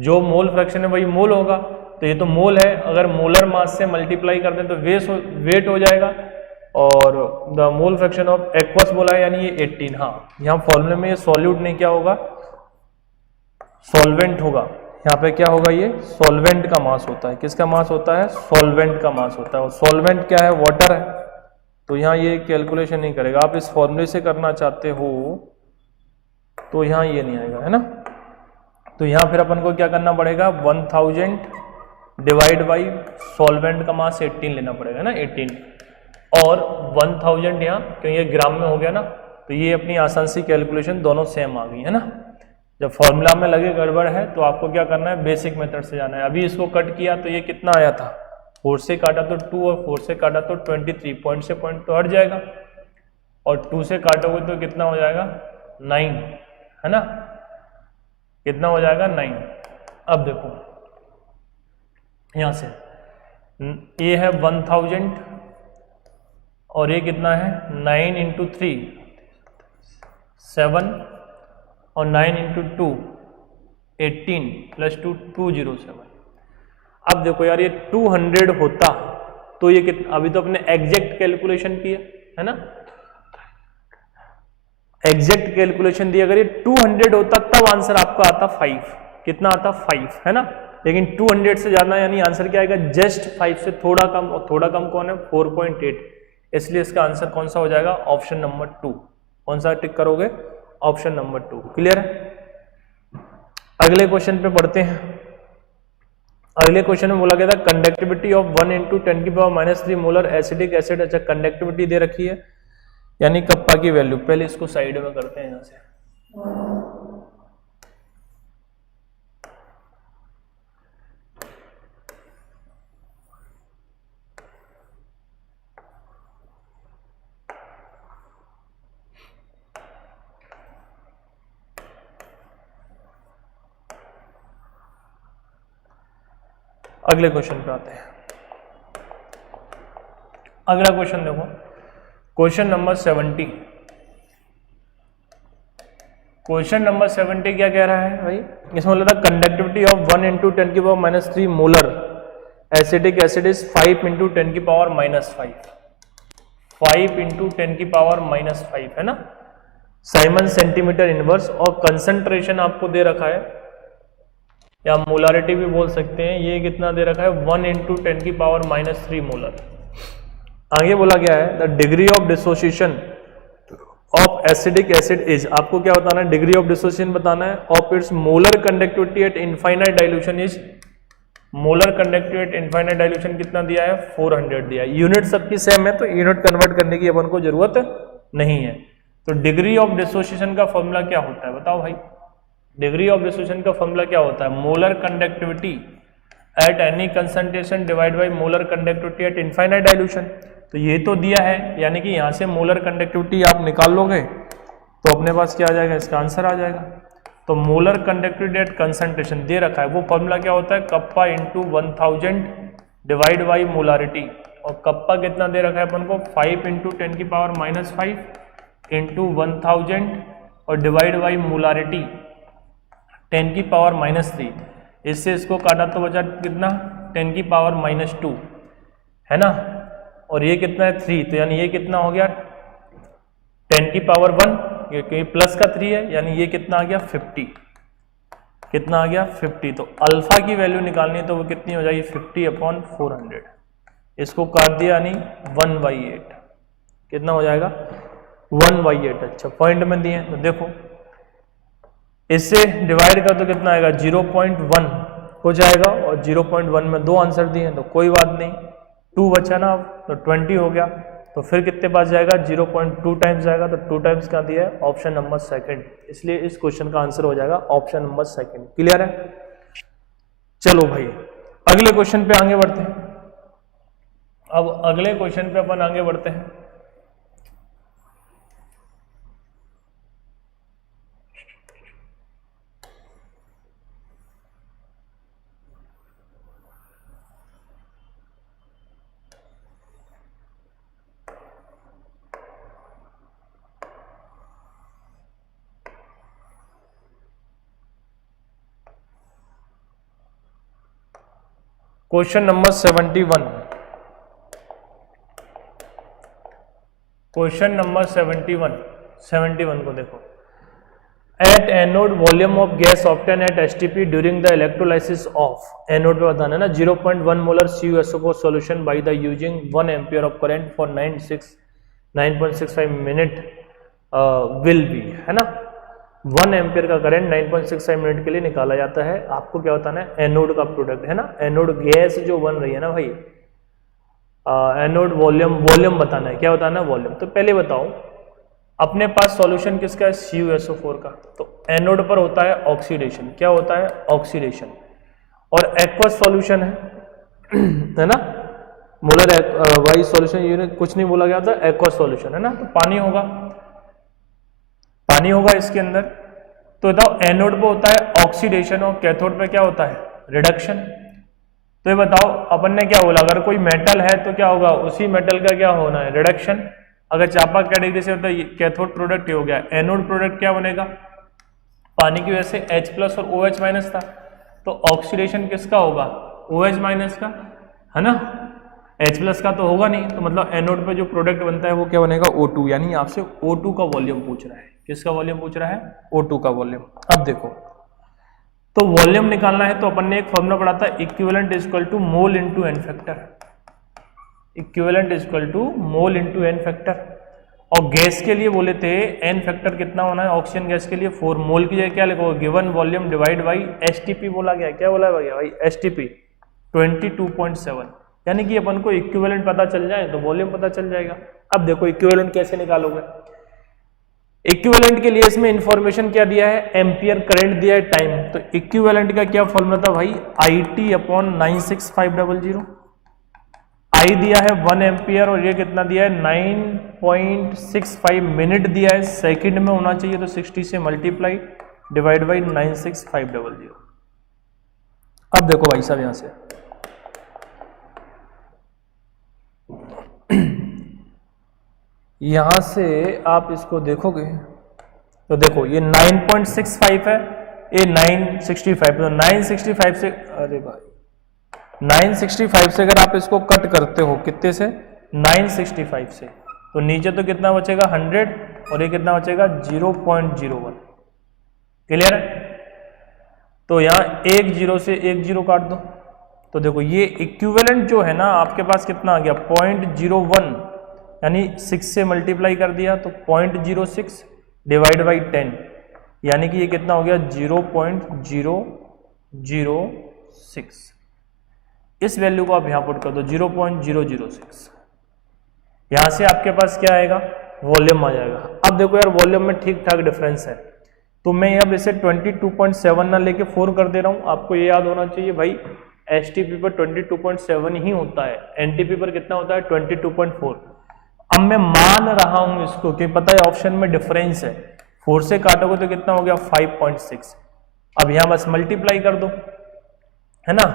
जो मोल फ्रैक्शन है वही मोल होगा। तो ये तो मोल है, अगर मोलर मास से मल्टीप्लाई कर दें तो वेट हो जाएगा, और the mole fraction of aqueous बोला है यानी ये 18। हाँ यहाँ फॉर्मूले में ये सॉल्यूट नहीं क्या होगा सॉल्वेंट होगा, यहाँ पे क्या होगा ये सॉल्वेंट का मास होता है, किसका मास होता है सॉल्वेंट का मास होता है, और सॉल्वेंट क्या है वाटर है, तो यहाँ ये कैलकुलेशन नहीं करेगा। आप इस फॉर्मूले से करना चाहते हो तो यहाँ ये नहीं आएगा, है ना। तो यहाँ फिर अपन को क्या करना पड़ेगा 1000 डिवाइड बाई सॉल्वेंट का मास 18 लेना पड़ेगा ना 18, और 1000 यहाँ क्योंकि ये ग्राम में हो गया ना, तो ये अपनी आसान सी कैलकुलेशन दोनों सेम आ गई, है ना। जब फॉर्मूला में लगे गड़बड़ है तो आपको क्या करना है बेसिक मेथड से जाना है। अभी इसको कट किया तो ये कितना आया था 4 से काटा तो 2 और 4 से काटा तो 23, पॉइंट से पॉइंट तो हट जाएगा, और 2 से काटोगे तो कितना हो जाएगा 9, है ना, कितना हो जाएगा 9। अब देखो यहां से ये है 1000 और ये कितना है 9 इंटू 3 7 और 9 इंटू 2 18 प्लस 2 207। अब देखो यार ये 200 होता तो ये कितना, अभी तो अपने एग्जैक्ट कैलकुलेशन किया है ना, एग्जैक्ट कैलकुलेशन दिया, अगर ये 200 होता तब आंसर आपका आता 5, कितना आता 5, है ना। लेकिन 200 से ज्यादा यानी आंसर क्या आएगा जस्ट 5 से थोड़ा कम, और थोड़ा कम कौन है 4.8, इसलिए इसका आंसर कौन सा हो जाएगा ऑप्शन नंबर 2। कौन सा टिक करोगे ऑप्शन नंबर 2। क्लियर है। अगले क्वेश्चन पे बढ़ते हैं। अगले क्वेश्चन में बोला गया था conductivity of 1 into 10⁻³ molar acidic acid. अच्छा कंडक्टिविटी दे रखी है यानी कप्पा की वैल्यू, पहले इसको साइड में करते हैं यहां से। अगले क्वेश्चन पे आते हैं। अगला क्वेश्चन देखो, क्वेश्चन नंबर 70। क्वेश्चन नंबर 70 क्या कह रहा है भाई, इसमें बोला था conductivity of 1 into 10⁻³ molar acidic acid is 5 into 10⁻⁵, 5 into 10⁻⁵, है ना, साइमन सेंटीमीटर इनवर्स। और कंसंट्रेशन आपको दे रखा है, या मोलारिटी भी बोल सकते हैं, ये कितना दे रखा है 1 इंटू 10⁻³ मोलर। आगे बोला गया है the degree of dissociation of acidic acid is, आपको क्या बताना है डिग्री ऑफ डिसोसिएशन बताना है, of its molar conductivity eight infinite dilution is, molar conductivity eight infinite dilution कितना दिया है 400 दिया है। यूनिट सबकी सेम है तो यूनिट कन्वर्ट करने की अपन को जरूरत नहीं है। तो डिग्री ऑफ डिसोसिएशन का फॉर्मूला क्या होता है बताओ भाई, डिग्री ऑफ डिस्ट्रीब्यूशन का फॉर्मूला क्या होता है, molar conductivity at any concentration divide by molar conductivity eight infinite dilution. तो ये तो दिया है, यानी कि यहाँ से मोलर कंडक्टिविटी आप निकाल लोगे तो अपने पास क्या आ जाएगा, इसका आंसर आ जाएगा। तो मोलर कंडक्टिविटी एट कंसंट्रेशन दे रखा है, वो फॉर्मूला क्या होता है, kappa into 1000 divide by molarity. और कप्पा कितना दे रखा है अपन को, 5 इंटू 10 की पावर -5 इंटू 1000 और डिवाइड बाई मोलारिटी 10 की पावर -3। इससे इसको काटा तो बचा कितना, 10 की पावर -2 है ना, और ये कितना है 3, तो यानी ये कितना हो गया 10 की पावर 1, ये प्लस का 3 है, यानी ये कितना आ गया 50। कितना आ गया 50। तो अल्फा की वैल्यू निकालनी है तो वो कितनी हो जाएगी 50/400। इसको काट दिया यानी 1/8। कितना हो जाएगा 1/8। अच्छा पॉइंट में दिए तो देखो इससे डिवाइड कर तो कितना आएगा 0.1 हो जाएगा, और 0.1 में 2 आंसर दिए हैं तो कोई बात नहीं, 2 बचा ना तो 20 हो गया। तो फिर कितने पास जाएगा 0.2 टाइम्स जाएगा, तो 2 टाइम्स क्या दिया है, ऑप्शन नंबर सेकंड। इसलिए इस क्वेश्चन का आंसर हो जाएगा ऑप्शन नंबर सेकंड। क्लियर है। चलो भाई अगले क्वेश्चन पे आगे बढ़ते हैं। अब अगले क्वेश्चन पे अपन आगे बढ़ते हैं। Question number 71। क्वेश्चन नंबर 71 को देखो। At anode volume of gas obtain at STP during the electrolysis of, anode पे बताना है ना, 0.1 molar CuSO4 solution by the using 1 ampere of current for 9.65 minute will be, है ना। 1 एम्पियर का current 9.65 minute के लिए निकाला जाता है। आपको क्या बताना है, एनोड का प्रोडक्ट है ना, एनोड गैस जो बन रही है ना भाई, एनोड वॉल्यूम बताना है। क्या बताना है, वॉल्यूम। तो पहले बताओ अपने पास सॉल्यूशन किसका है, CuSO4 का। तो एनोड पर होता है ऑक्सीडेशन। क्या होता है, ऑक्सीडेशन। और एक्वस सॉल्यूशन है ना, मोलर वाइज सॉल्यूशन यूनिट कुछ नहीं बोला गया था, एक्वस सॉल्यूशन है ना। तो पानी होगा इसके अंदर। तो बताओ एनोड पे होता है ऑक्सीडेशन और कैथोड पे क्या होता है, रिडक्शन। तो ये बताओ अपन ने क्या बोला, अगर कोई मेटल है तो क्या होगा, उसी मेटल का क्या होना है, रिडक्शन। अगर चापाक कैटेगरी से होता है कैथोड प्रोडक्ट ये हो गया, एनोड प्रोडक्ट क्या बनेगा, पानी की वजह से H+ और OH- था, तो ऑक्सीडेशन किसका होगा, OH- का, है ना। H+ का तो होगा नहीं, तो मतलब एनोड पे जो प्रोडक्ट बनता है वो क्या बनेगा, O2। यानी आपसे O2 का वॉल्यूम पूछ रहा है। किसका वॉल्यूम पूछ रहा है, O2 का वॉल्यूम। अब देखो तो वॉल्यूम निकालना है तो अपन ने एक फॉर्मूला पढ़ा था, equivalent equal to mole into n factor. Equivalent equal to mole into n factor. और गैस के लिए बोले थे एन फैक्टर कितना होना है, ऑक्सीजन गैस के लिए 4। मोल की जगह क्या लिखोगे, given volume divide by STP बोला गया। क्या बोला गया भाई, एसटीपी 22.7। यानी कि अपन को इक्विवेलेंट पता चल जाए तो वॉल्यूम पता चल जाएगा। अब देखो इक्विवेलेंट कैसे निकालोगे। इक्विवेलेंट के लिए इसमें इंफॉर्मेशन क्या दिया है, एम्पियर करंट दिया है, टाइम। तो इक्विवेलेंट का क्या फॉर्मूला था भाई, IT/96500। आई दिया है 1 एम्पियर और ये कितना दिया है 9.65 मिनट दिया है, सेकंड में होना चाहिए तो 60 से मल्टीप्लाई डिवाइड बाई 96500। अब देखो भाई साहब यहां से यहां से आप इसको देखोगे तो देखो ये 9.65 है, ये 965, तो 965 से, अरे भाई 965 से अगर आप इसको कट करते हो कितने से, 965 से, तो नीचे तो कितना बचेगा 100 और ये कितना बचेगा 0.01। क्लियर है। तो यहाँ एक जीरो से एक जीरो काट दो, तो देखो ये इक्विवेलेंट जो है ना आपके पास कितना आ गया 0.01, यानी 6 से मल्टीप्लाई कर दिया तो 0.06 डिवाइड बाई 10, यानी कि ये कितना हो गया 0.006। इस वैल्यू को आप यहां पुट कर दो 0.006। यहां से आपके पास क्या आएगा, वॉल्यूम आ जाएगा। अब देखो यार वॉल्यूम में ठीक ठाक डिफरेंस है, तो मैं अब इसे 22.7 ना लेके 4 कर दे रहा हूँ। आपको ये याद होना चाहिए भाई एसटीपी पर 22.7 ही होता है, एनटीपी पर कितना होता है 22.4। अब मैं मान रहा हूं इसको कि पता है ऑप्शन में डिफरेंस है, 4 से काटोगे तो कितना हो गया 5.6। अब यहां बस मल्टीप्लाई कर दो, है ना,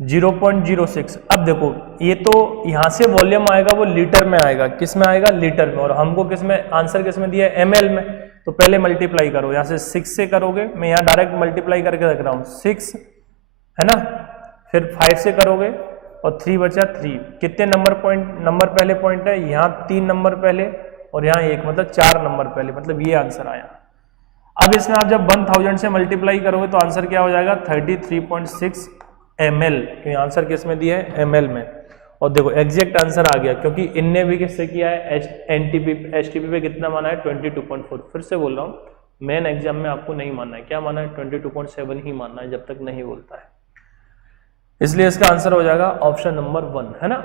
0.06। अब देखो ये तो यहां से वॉल्यूम आएगा वो लीटर में आएगा, किस में आएगा लिटर में, और हमको किस में आंसर किस में दिया है एमएल में। तो पहले मल्टीप्लाई करो, यहां से 6 से करोगे, मैं यहां डायरेक्ट मल्टीप्लाई करके रख रहा हूं 6, है ना, फिर 5 से करोगे और 3 बचा 3। कितने नंबर पहले पॉइंट है, यहाँ 3 नंबर पहले और यहाँ 1, मतलब 4 नंबर पहले, मतलब ये आंसर आया। अब इसमें आप जब 1000 से मल्टीप्लाई करोगे तो आंसर क्या हो जाएगा 33.6 ml, क्योंकि आंसर किस में दिया है ml में। और देखो एग्जैक्ट आंसर आ गया, क्योंकि इनने भी किससे किया है एसटीपी पे कितना माना है 22.4। फिर से बोल रहा हूँ मेन एग्जाम में आपको नहीं मानना है, क्या माना है 22.7 ही मानना है जब तक नहीं बोलता है, इसलिए इसका आंसर हो जाएगा ऑप्शन नंबर 1, है ना।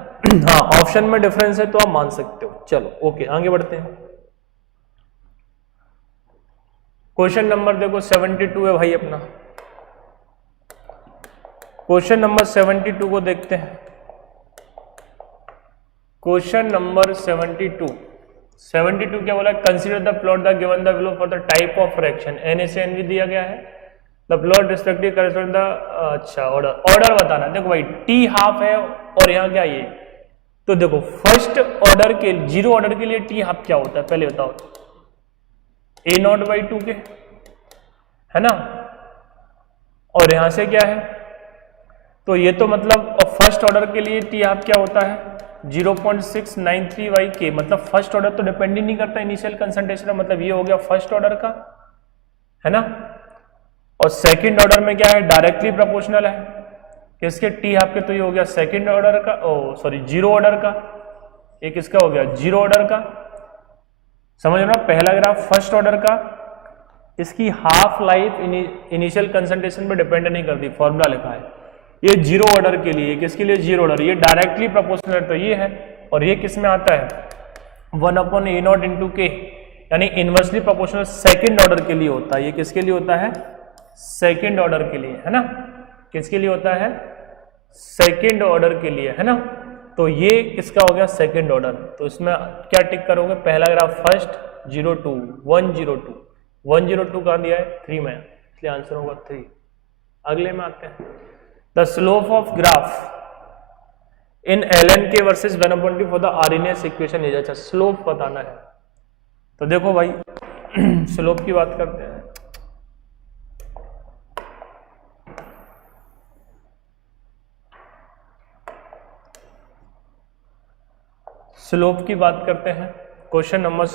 हाँ ऑप्शन में डिफरेंस है तो आप मान सकते हो। चलो ओके आगे बढ़ते हैं। क्वेश्चन नंबर देखो 72 है भाई अपना। क्वेश्चन नंबर 72 को देखते हैं। क्वेश्चन नंबर 72 क्या बोला, consider the plot the given the below for the type of fraction. N A से एन भी दिया गया है, the plot respective correspond the अच्छा ऑर्डर बताना। देखो भाई टी हाफ है और यहाँ क्या ये, तो देखो फर्स्ट ऑर्डर के 0 ऑर्डर के लिए टी हाफ क्या होता है पहले बताओ, a0/2 के, है ना, और यहां से क्या है, तो ये तो मतलब फर्स्ट ऑर्डर के लिए टी हाफ क्या होता है 0.693 मतलब फर्स्ट ऑर्डर तो डिपेंड ही नहीं करता इनिशियल कंसंट्रेशन, मतलब ये हो गया फर्स्ट ऑर्डर का, है ना। और सेकंड ऑर्डर में क्या है डायरेक्टली प्रोपोर्शनल है किसके टी हाफ के, तो ये हो गया सेकंड ऑर्डर का, सॉरी 0 ऑर्डर का, ये किसका हो गया 0 ऑर्डर का। समझ ना, पहला ग्राफ फर्स्ट ऑर्डर का, इसकी हाफ लाइफ इनिशियल कंसंट्रेशन पे डिपेंड नहीं करती, फॉर्मूला लिखा है। ये 0 ऑर्डर के लिए, किसके लिए 0 ऑर्डर, ये डायरेक्टली प्रोपोर्शनल है तो ये है, और ये किस में आता है 1/a0 × k, यानी इनवर्सली प्रोपोर्शनल सेकंड ऑर्डर के लिए होता है। ये किसके लिए होता है सेकंड ऑर्डर के लिए, है ना, किसके लिए होता है सेकंड ऑर्डर के लिए, है ना। तो ये किसका हो गया सेकंड ऑर्डर, तो इसमें क्या टिक करोगे, पहला ग्राफ फर्स्ट 02 102 102 कहाँ दिया है 3 में, इसलिए आंसर होगा 3। अगले में आते हैं, the slope of graph in ln k versus 1/t for the RNS equation is. अच्छा स्लोप बताना है, तो देखो भाई स्लोप की बात करते हैं। स्लोप की बात करते हैं, क्वेश्चन नंबर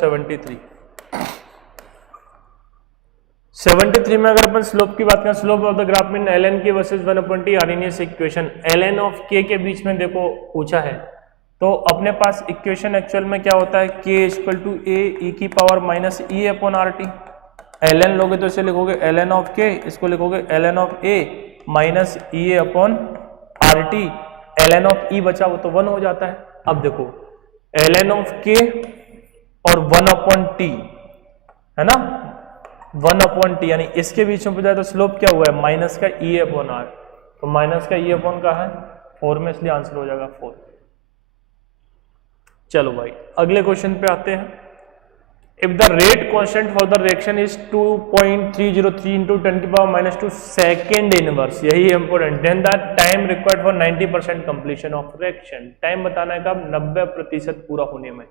73 में अगर अपन स्लोप की बात करें, slope of the graph in ln k versus 1/t RNS equation, ln of k के बीच में देखो पूछा है, तो अपने पास इक्वेशन एक्चुअल में क्या होता है k = a e⁻e/RT। ln लोगे तो इसे लिखोगे ln ऑफ k, इसको लिखोगे ln of a minus e/RT, ln of e बचा वो तो 1 हो जाता है। अब देखो ln ऑफ k और 1/t, है ना, 1/t, यानी इसके बीच में जाए तो स्लोप क्या हुआ है माइनस का e/r, तो माइनस का e/, का है 4 में, इसलिए आंसर हो जाएगा 4। चलो भाई अगले क्वेश्चन पे आते हैं। If the rate constant for the reaction is 2.303 × 10⁻² second inverse, यही important, then the time required for 90% completion of reaction. Time बताना है कब 90% पूरा होने में।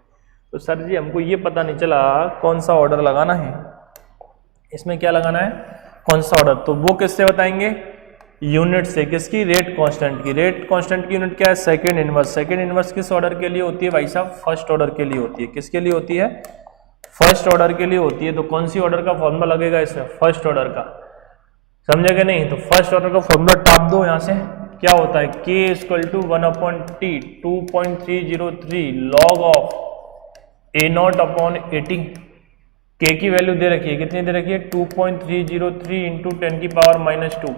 तो सर जी हमको ये पता नहीं चला कौन सा ऑर्डर लगाना है, इसमें क्या लगाना है कौन सा ऑर्डर, तो वो किससे बताएंगे यूनिट से, किसकी रेट कांस्टेंट की। रेट कांस्टेंट की यूनिट क्या है सेकंड इनवर्स। सेकंड इनवर्स किस ऑर्डर के लिए होती है भाई साहब फर्स्ट ऑर्डर के लिए होती है। किसके लिए होती है फर्स्ट ऑर्डर के लिए होती है। तो कौन सी ऑर्डर का फॉर्मूला लगेगा इसमें फर्स्ट ऑर्डर का, समझेगा नहीं, तो फर्स्ट ऑर्डर का फॉर्मूला टाप दो यहां से, क्या होता है k = 1/t 2.303 log of a0/80। k की वैल्यू दे रखी है, कितनी दे रखी है 2.303 × 10⁻²,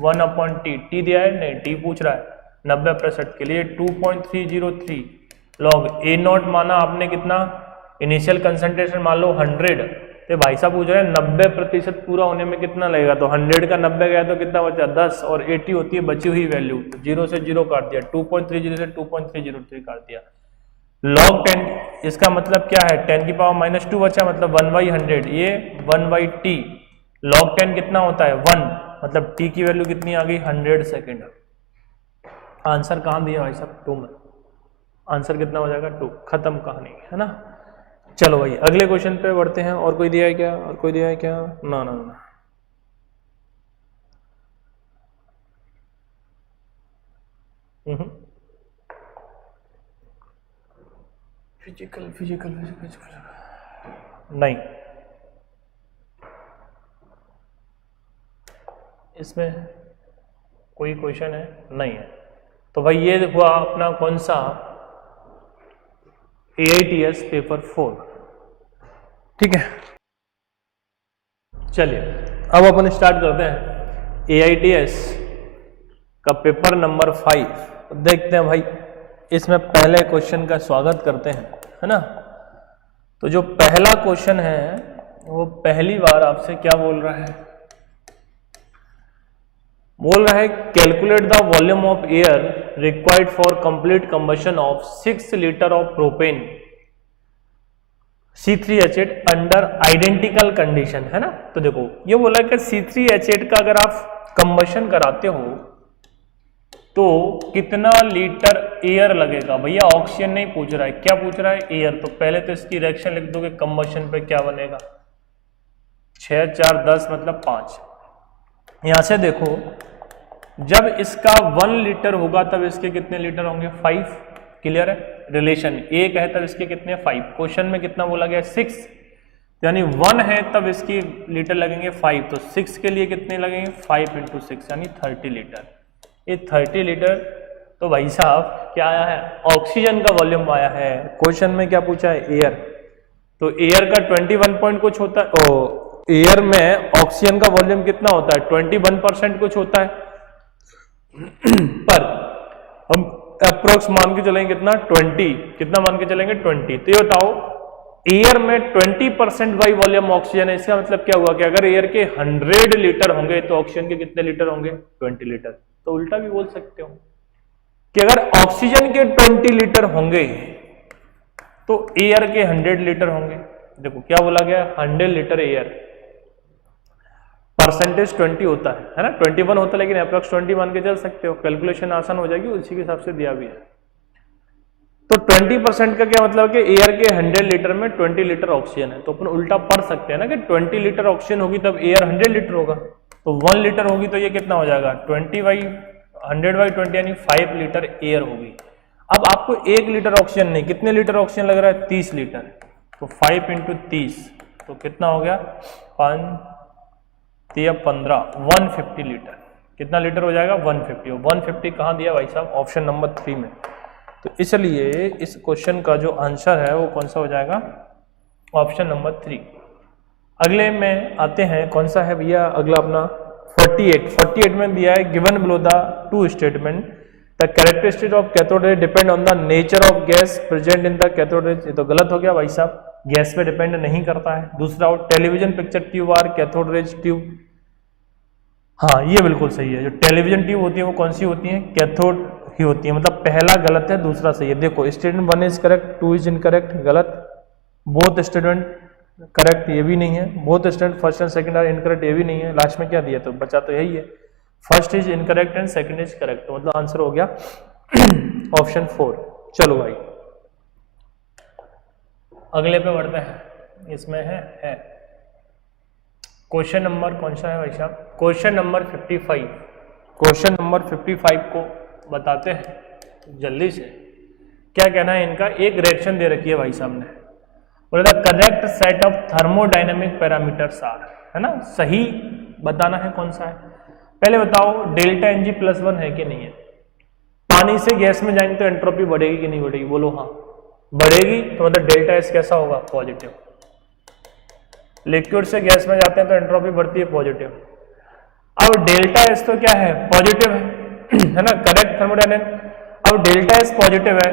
1/t, t दिया है नहीं, t पूछ रहा है 90% के लिए 2.303 log a0 माना आपने कितना इनिशियल कंसंट्रेशन मान लो 100, तो भाई साहब पूछ रहे हैं 90% पूरा होने में कितना लगेगा, तो 100 का 90 गया तो कितना बचा 10, और 80 होती है बची हुई वैल्यू, तो 0 से 0 काट दिया, 2.30 से 2.303 काट दिया। log 10 इसका मतलब क्या है, 10 की पावर -2 बचा, मतलब 1/100, ये 1/t। log 10 कितना होता है 1, मतलब t की वैल्यू कितनी आ गई 100 सेकेंड। आंसर कहाँ दिया भाई साहब 2 में, आंसर कितना हो जाएगा 2, खत्म कहानी है ना। चलो भाई अगले क्वेश्चन पे बढ़ते हैं। और कोई दिया है क्या, और कोई दिया है क्या, ना ना ना। फिजिकल फिजिकल फिजिकल नहीं, इसमें कोई क्वेश्चन है नहीं है। तो भाई ये हुआ अपना कौन सा AITS पेपर 4, ठीक है। चलिए अब अपन स्टार्ट करते हैं AITS का पेपर नंबर 5। देखते हैं भाई, इसमें पहले क्वेश्चन का स्वागत करते हैं, है ना। तो जो पहला क्वेश्चन है वो पहली बार आपसे क्या बोल रहा है, बोल रहा है calculate the volume of air required for complete combustion of 6 litre of propane C3H8 under identical condition, है ना। तो देखो ये बोला कि C3H8 का अगर आप कंबशन कराते हो तो कितना लीटर एयर लगेगा। भैया ऑक्सीजन नहीं पूछ रहा है, क्या पूछ रहा है एयर। तो पहले तो इसकी रिएक्शन लिख दोगे, कंबशन पे क्या बनेगा 6 4 10 मतलब 5। यहां से देखो जब इसका 1 लीटर होगा तब इसके कितने लीटर होंगे 5, क्लियर है। रिलेशन 1 है तब इसके कितने 5, क्वेश्चन में कितना बोला गया 6, यानी 1 है तब इसकी लीटर लगेंगे 5, तो 6 के लिए कितने लगेंगे 5 × 6 यानी 30 लीटर। ये 30 लीटर तो भाई साहब क्या आया है, ऑक्सीजन का वॉल्यूम आया है। क्वेश्चन में क्या पूछा है एयर, तो एयर का 21 पॉइंट कुछ होता है, एयर में ऑक्सीजन का वॉल्यूम कितना होता है 21% कुछ होता है, पर हम अप्रोक्स मान के चलेंगे कितना 20, कितना मान के चलेंगे 20। तो ये बताओ एयर में 20% बाई वॉल्यूम ऑक्सीजन है, इसका मतलब क्या हुआ कि अगर एयर के 100 लीटर होंगे तो ऑक्सीजन के कितने लीटर होंगे 20 लीटर। तो उल्टा भी बोल सकते हो कि अगर ऑक्सीजन के 20 लीटर होंगे तो एयर के 100 लीटर होंगे। देखो क्या बोला गया 100 लीटर एयर, परसेंटेज 20 होता है ना, 21 होता है लेकिन अप्रॉक्स 20 मान के चल सकते हो, कैलकुलेशन आसान हो जाएगी, उसी के हिसाब से दिया भी है। तो 20% का क्या मतलब है कि एयर के 100 लीटर में 20 लीटर ऑक्सीजन है। तो अपन उल्टा पढ़ सकते हैं ना कि 20 लीटर ऑक्सीजन होगी तब एयर 100 लीटर होगा, तो 1 लीटर होगी तो ये कितना हो जाएगा 20/100/20 यानी 5 लीटर एयर होगी। अब आपको 1 लीटर ऑक्सीजन नहीं, कितने लीटर ऑक्सीजन लग रहा है 30 लीटर, तो 5 × 30 तो कितना हो गया 5 3 15 150 लीटर। कितना लीटर हो जाएगा 150। 150 कहाँ दिया भाई साहब ऑप्शन नंबर 3 में। तो इसलिए इस क्वेश्चन का जो आंसर है वो कौन सा हो जाएगा ऑप्शन नंबर 3। अगले में आते हैं, कौन सा है भैया अगला अपना 48 में दिया है given below the 2 statement the characteristic of cathode ray depend on the nature of gas present in the cathode ray. ये तो गलत हो गया भाई साहब, गैस पे डिपेंड नहीं करता है। दूसरा television picture tube or cathode rays tube, हाँ ये बिल्कुल सही है। जो टेलीविजन ट्यूब होती है वो कौन सी होती है कैथोड ही होती है, मतलब पहला गलत है दूसरा सही है। देखो statement 1 is correct 2 is incorrect, गलत। बोथ स्टेटमेंट करेक्ट ये भी नहीं है, both statement first and second are incorrect ये भी नहीं है। लास्ट में क्या दिया तो बचा तो यही है, first is incorrect and second is correct, तो मतलब आंसर हो गया ऑप्शन 4। चलो भाई अगले पे बढ़ते हैं, इसमें है क्वेश्चन नंबर कौन सा है भाई साहब, क्वेश्चन नंबर 55। क्वेश्चन नंबर 55 को बताते हैं जल्दी से। क्या कहना है इनका, एक रिएक्शन दे रखी है भाई साहब ने, बोला the correct set of thermodynamic parameters are, है ना, सही बताना है कौन सा है। पहले बताओ डेल्टा Ng+1 है कि नहीं है। पानी से गैस में जाएंगे तो एंट्रोपी बढ़ेगी कि नहीं बढ़ेगी, बोलो हाँ बढ़ेगी, तो मतलब डेल्टा एस कैसा होगा पॉजिटिव। लिक्विड से गैस में जाते हैं तो एंट्रोपी बढ़ती है पॉजिटिव। अब डेल्टा एस तो क्या है पॉजिटिव है ना, करेक्ट थर्मोडायनेमिक। अब डेल्टा एस पॉजिटिव है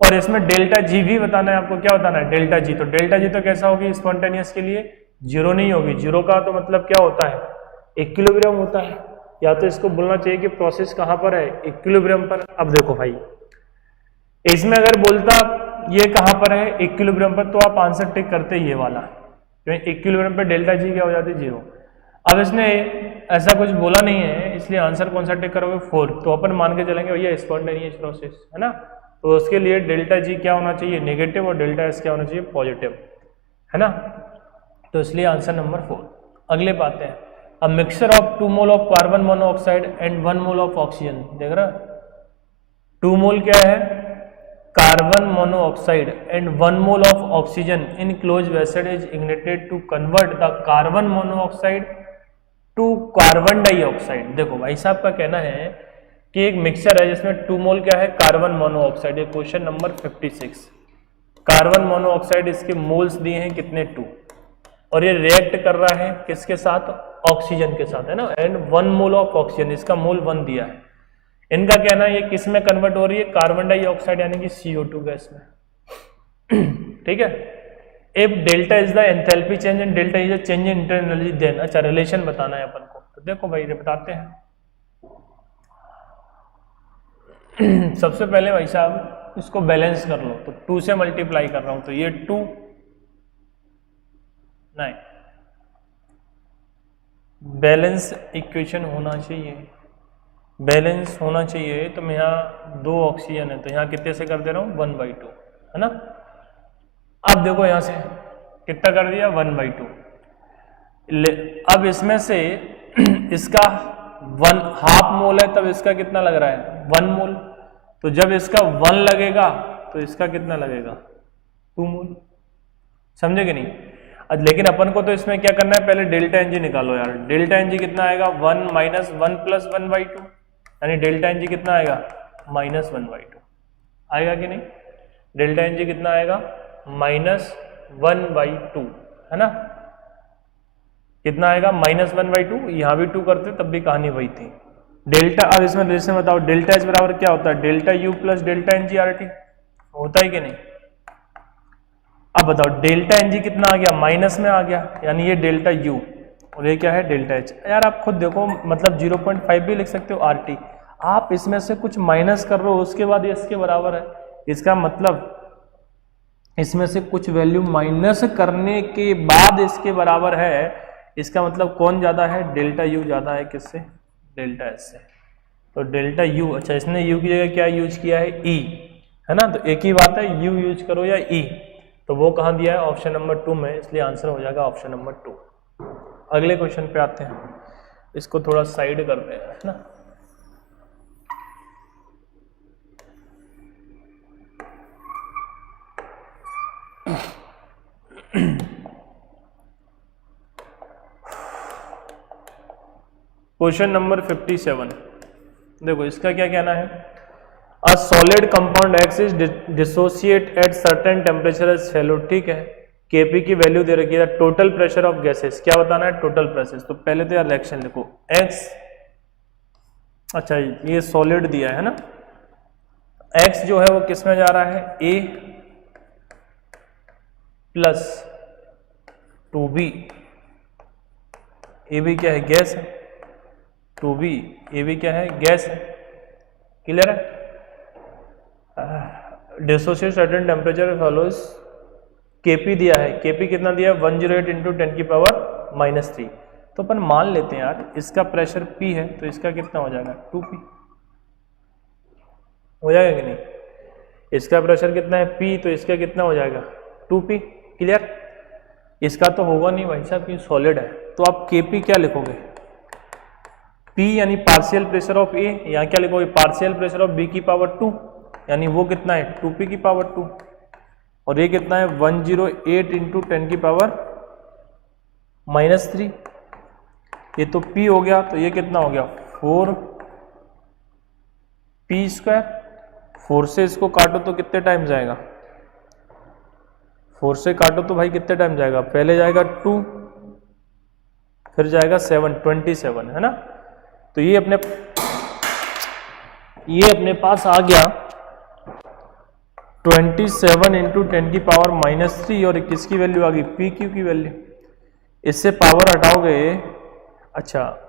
और इसमें डेल्टा जी भी बताना है आपको। क्या बताना है? Delta G. तो डेल्टा जी तो कैसा होगी स्पॉन्टेनियस के लिए? जीरो नहीं होगी। जीरो का तो मतलब क्या होता है? इक्विलिब्रियम होता है। या तो इसको बोलना चाहिए कि प्रोसेस कहां पर है? इक्विलिब्रियम पर। अब देखो भाई, इसमें अगर बोलता ये कहां पर है? इक्विलिब्रियम पर, तो आप आंसर टिक करते ये वाला, क्योंकि इक्विलिब्रियम पर डेल्टा जी क्या हो जाती है? जीरो। अब इसने ऐसा कुछ बोला नहीं है, इसलिए आंसर कौन सा टिक करोगे? 4। तो अपन मान के चलेंगे भैया स्पॉन्टेनियस प्रोसेस है ना, तो उसके लिए डेल्टा जी क्या होना चाहिए? नेगेटिव, और डेल्टा एस क्या होना चाहिए? पॉजिटिव, है ना। तो इसलिए आंसर नंबर 4। अगले बात है, a mixture of 2 mole of carbon monoxide and 1 mole of oxygen. देख रहा, 2 मोल क्या है? Carbon monoxide and 1 mole of oxygen in closed vessel is ignited to convert the carbon monoxide to carbon dioxide. देखो भाई साहब का कहना है कि एक मिक्सचर है जिसमें 2 मोल क्या है? Carbon monoxide. ये क्वेश्चन नंबर 56। कार्बन मोनोऑक्साइड, इसके मोल्स दिए हैं कितने? 2, और ये रिएक्ट कर रहा है किसके साथ? ऑक्सीजन के साथ, है ना। एंड 1 मोल ऑफ ऑक्सीजन, इसका मोल 1 दिया है। इनका कहना है ये किस में कन्वर्ट हो रही है? कार्बन डाइऑक्साइड यानी कि CO2 गैस में। ठीक है। If delta is the enthalpy change and delta is the change in internal energy, then अच्छा रिलेशन बताना है अपन को। तो देखो भाई, ये बताते हैं। सबसे पहले भाई साहब इसको बैलेंस कर लो, तो 2 से मल्टीप्लाई कर रहा हूं, तो ये 2 नहीं, बैलेंस इक्वेशन होना चाहिए, बैलेंस होना चाहिए। तो मैं यहाँ 2 ऑक्सीजन है, तो यहाँ कितने से कर दे रहा हूँ? 1/2, है ना। अब देखो यहाँ से कितना कर दिया? 1/2। अब इसमें से इसका 1/2 मोल है, तब इसका कितना लग रहा है? 1 मोल। तो जब इसका 1 लगेगा तो इसका कितना लगेगा? 2 मोल। समझे कि नहीं? लेकिन अपन को तो इसमें क्या करना है? पहले डेल्टा एनजी निकालो यार। डेल्टा एनजी कितना आएगा? 1 - 1 + 1/2, यानी डेल्टा एनजी कितना आएगा? -1/2 आएगा कि नहीं? डेल्टा एनजी कितना आएगा? -1/2, है ना। कितना आएगा? -1/2। यहाँ भी 2 करते तब भी कहानी वही थी। डेल्टा, अब इसमें रिलेशन बताओ, डेल्टा एच बराबर क्या होता है? Delta U plus delta ng RT होता है कि नहीं? अब बताओ डेल्टा एनजी कितना आ गया? माइनस में आ गया, यानी ये डेल्टा यू, और ये क्या है? Delta H. यार आप खुद देखो, मतलब 0.5 भी लिख सकते हो आरटी। आप इसमें से कुछ माइनस कर रहे हो, उसके बाद ये इसके बराबर है, इसका मतलब इसमें से कुछ वैल्यू माइनस करने के बाद इसके बराबर है, इसका मतलब कौन ज्यादा है? डेल्टा यू ज्यादा है किससे? डेल्टा एस से। तो डेल्टा यू, अच्छा इसने यू की जगह क्या यूज किया है? ई, है ना। तो एक ही बात है, यू यूज करो या ई। तो वो कहाँ दिया है? ऑप्शन नंबर 2 में, इसलिए आंसर हो जाएगा ऑप्शन नंबर 2। अगले क्वेश्चन पे आते हैं, इसको थोड़ा साइड करते हैं, है ना। Question number 57। देखो इसका क्या कहना है? A solid compound X is dissociate at certain temperature as follow. ठीक है, केपी की वैल्यू दे रखी है, टोटल प्रेशर ऑफ गैसेस। क्या बताना है? Total pressure. तो पहले तो यार रिएक्शन लिखो, एक्स, अच्छा ये सॉलिड दिया है ना, एक्स जो है वो किस में जा रहा है? ए प्लस 2b, ए भी क्या है? गैस है। 2b, ए भी क्या है? गैस है। क्लियर है? Dissociate certain temperature follows, KP दिया है, केपी कितना दिया है? 108 × 10⁻³ तो अपन मान लेते हैं यार इसका प्रेशर P है, तो इसका कितना हो जाएगा? 2P हो जाएगा कि नहीं? इसका प्रेशर कितना है? P, तो इसका कितना हो जाएगा? 2P। क्लियर? इसका तो होगा नहीं भाई साहब, कि सॉलिड है, तो आप KP क्या लिखोगे? P यानी पार्शियल प्रेशर ऑफ A, यहाँ क्या लिखोगे? पार्शियल प्रेशर ऑफ B की पावर 2, यानी वो कितना है? 2P की पावर 2, और ये कितना है? 108 × 10⁻³ ये तो P हो गया, तो ये कितना हो गया? 4P²। 4 से इसको काटो तो कितने टाइम जाएगा? 4 से काटो तो भाई कितने टाइम जाएगा? पहले जाएगा 2, फिर जाएगा 7, 27, है ना। तो ये अपने पास आ गया 27 इंटू 10⁻³ और किसकी वैल्यू आ गई, पी क्यू की वैल्यू। इससे पावर हटाओगे, अच्छा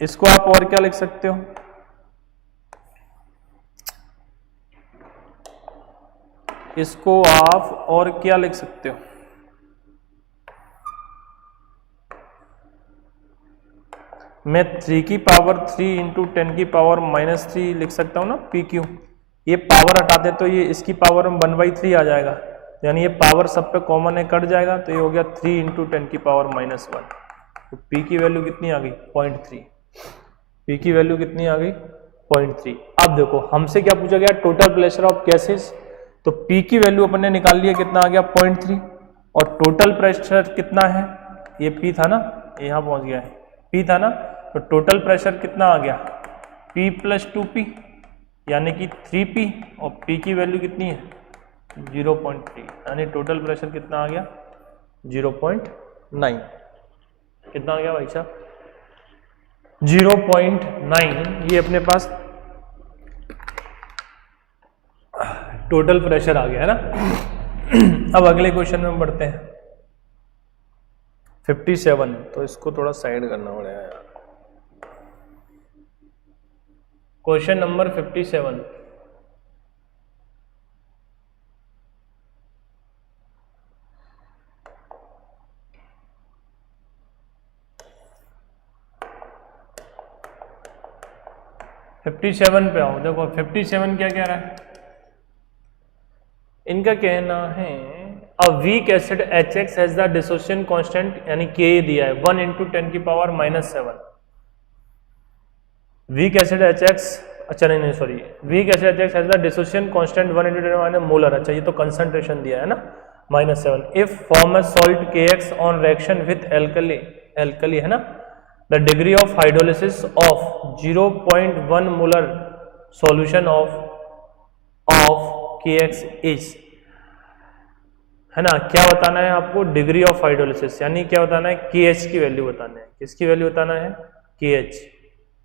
इसको आप और क्या लिख सकते हो, इसको आप और क्या लिख सकते हो, मैं 3⁻³ इंटू 10⁻³ लिख सकता हूं ना, पी क्यू। ये पावर हटाते तो ये इसकी पावर में 1/3 आ जाएगा, यानी ये पावर सब पे कॉमन है, कट जाएगा, तो ये हो गया 3 इंटू 10⁻⁻1। तो पी की वैल्यू कितनी आ गई, 0.3। पी की वैल्यू कितनी आ गई, 0.3। अब देखो हमसे क्या पूछा गया, टोटल प्रेशर ऑफ गैसेस, तो पी की वैल्यू अपन ने निकाल लिया, कितना आ गया 0.3, और टोटल प्रेशर कितना है, ये पी था ना, यहाँ पहुंच गया है, पी था ना, तो टोटल प्रेशर कितना आ गया, P + 2P यानी कि 3P, और P की वैल्यू कितनी है 0.3, यानी टोटल प्रेशर कितना आ गया 0.9। कितना आ गया भाई साहब 0.9, ये अपने पास टोटल प्रेशर आ गया है ना। अब अगले क्वेश्चन में बढ़ते हैं 57, तो इसको थोड़ा साइड करना पड़ेगा यार। क्वेश्चन नंबर 57, पे आओ। देखो 57 क्या कह रहा है, इनका कहना है a weak acid HX has the dissociation constant, यानी K दिया है 1 इंटू 10⁻⁻7। वीक एसिड HX, अच्छा नहीं sorry, weak acid HX has the dissociation constant 1 into 10⁻⁻, molar, अच्छा ये तो कंसंट्रेशन दिया है ना, -7। If form a salt KX on reaction with alkali है ना, the degree of hydrolysis of 0.1 molar solution of KX is, है ना, क्या बताना है आपको, डिग्री ऑफ हाइड्रोलिसिस, यानी क्या बताना है, KH की वैल्यू बताना है। किसकी वैल्यू बताना है, KH।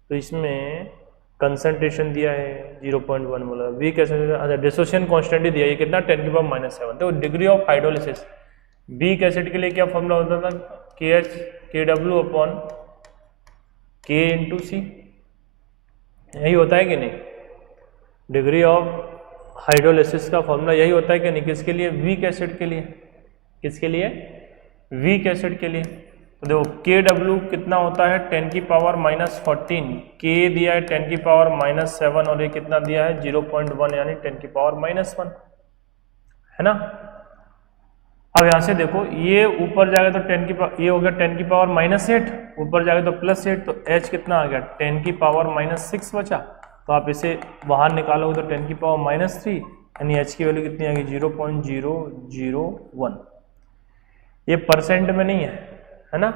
तो इसमें कंसंट्रेशन दिया है 0.1 मोलर, वीक एसिड, अच्छा डिसोसिएशन कांस्टेंट दिया है, ये कितना 10⁻⁻7। तो degree of hydrolysis weak acid के लिए क्या फॉर्मूला होता था, KH KW upon K into C, यही होता है कि नहीं, डिग्री ऑफ हाइड्रोलिसिस का फॉर्मूला यही होता है कि नहीं, किसके लिए, वीक एसिड के लिए, किसके लिए, वीक एसिड के लिए। तो देखो KW कितना होता है 10⁻⁻14, K दिया है 10⁻⁻7 और ये कितना दिया है 0.1 यानी 10⁻⁻1, है ना। अब यहां से देखो ये ऊपर जाएगा तो ये हो गया 10⁻�8, ऊपर जाएगा तो +8, तो H कितना आ गया 10⁻⁻6 बचा, तो आप इसे बाहर निकालोगे तो 10⁻⁻3, यानी H की वैल्यू कितनी आ गई 0.001। ये परसेंट में नहीं है ना,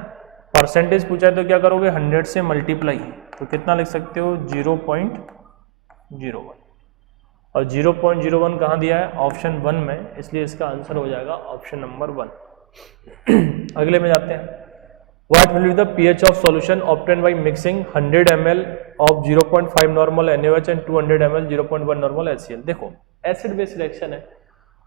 परसेंटेज पूछा है तो क्या करोगे 100 से मल्टीप्लाई, तो कितना लिख सकते हो 0.01, और 0.01 कहाँ दिया है, ऑप्शन 1 में, इसलिए इसका आंसर हो जाएगा ऑप्शन नंबर 1। अगले में जाते हैं, what will be the pH of solution obtain by mixing 100 ml of 0.5 normal NaOH and 200 ml 0.1 normal HCl। देखो एसिड बेस रिएक्शन है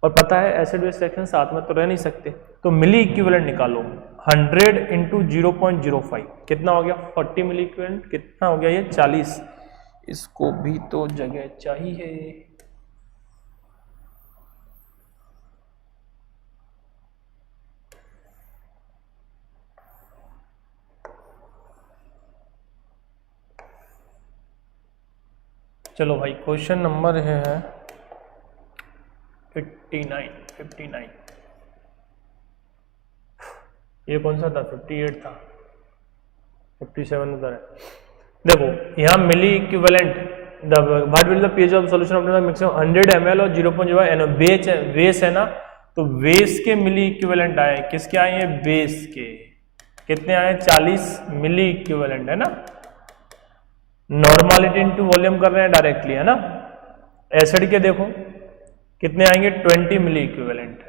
और पता है एसिड बेस रिएक्शन साथ में तो रह नहीं सकते, तो मिली इक्विवेलेंट निकालो, 100 इंटू 0.05 कितना हो गया 40 मिली इक्विवेलेंट, कितना हो गया ये 40, इसको भी तो जगह चाहिए। चलो भाई क्वेश्चन नंबर है 59। ये कौन सा था 58 था, 57 उधर है। देखो यहाँ milliequivalent what will the pH of solution of maximum 100 ml और 0.1 बेस है ना, तो बेस के मिली इक्विवेलेंट आए, किसके आए हैं बेस के, कितने आए 40 मिली इक्विवेलेंट, है ना। नॉर्मलिटी इनटू वॉल्यूम कर रहे हैं डायरेक्टली, है ना। एसिड के देखो कितने आएंगे 20 milliequivalent,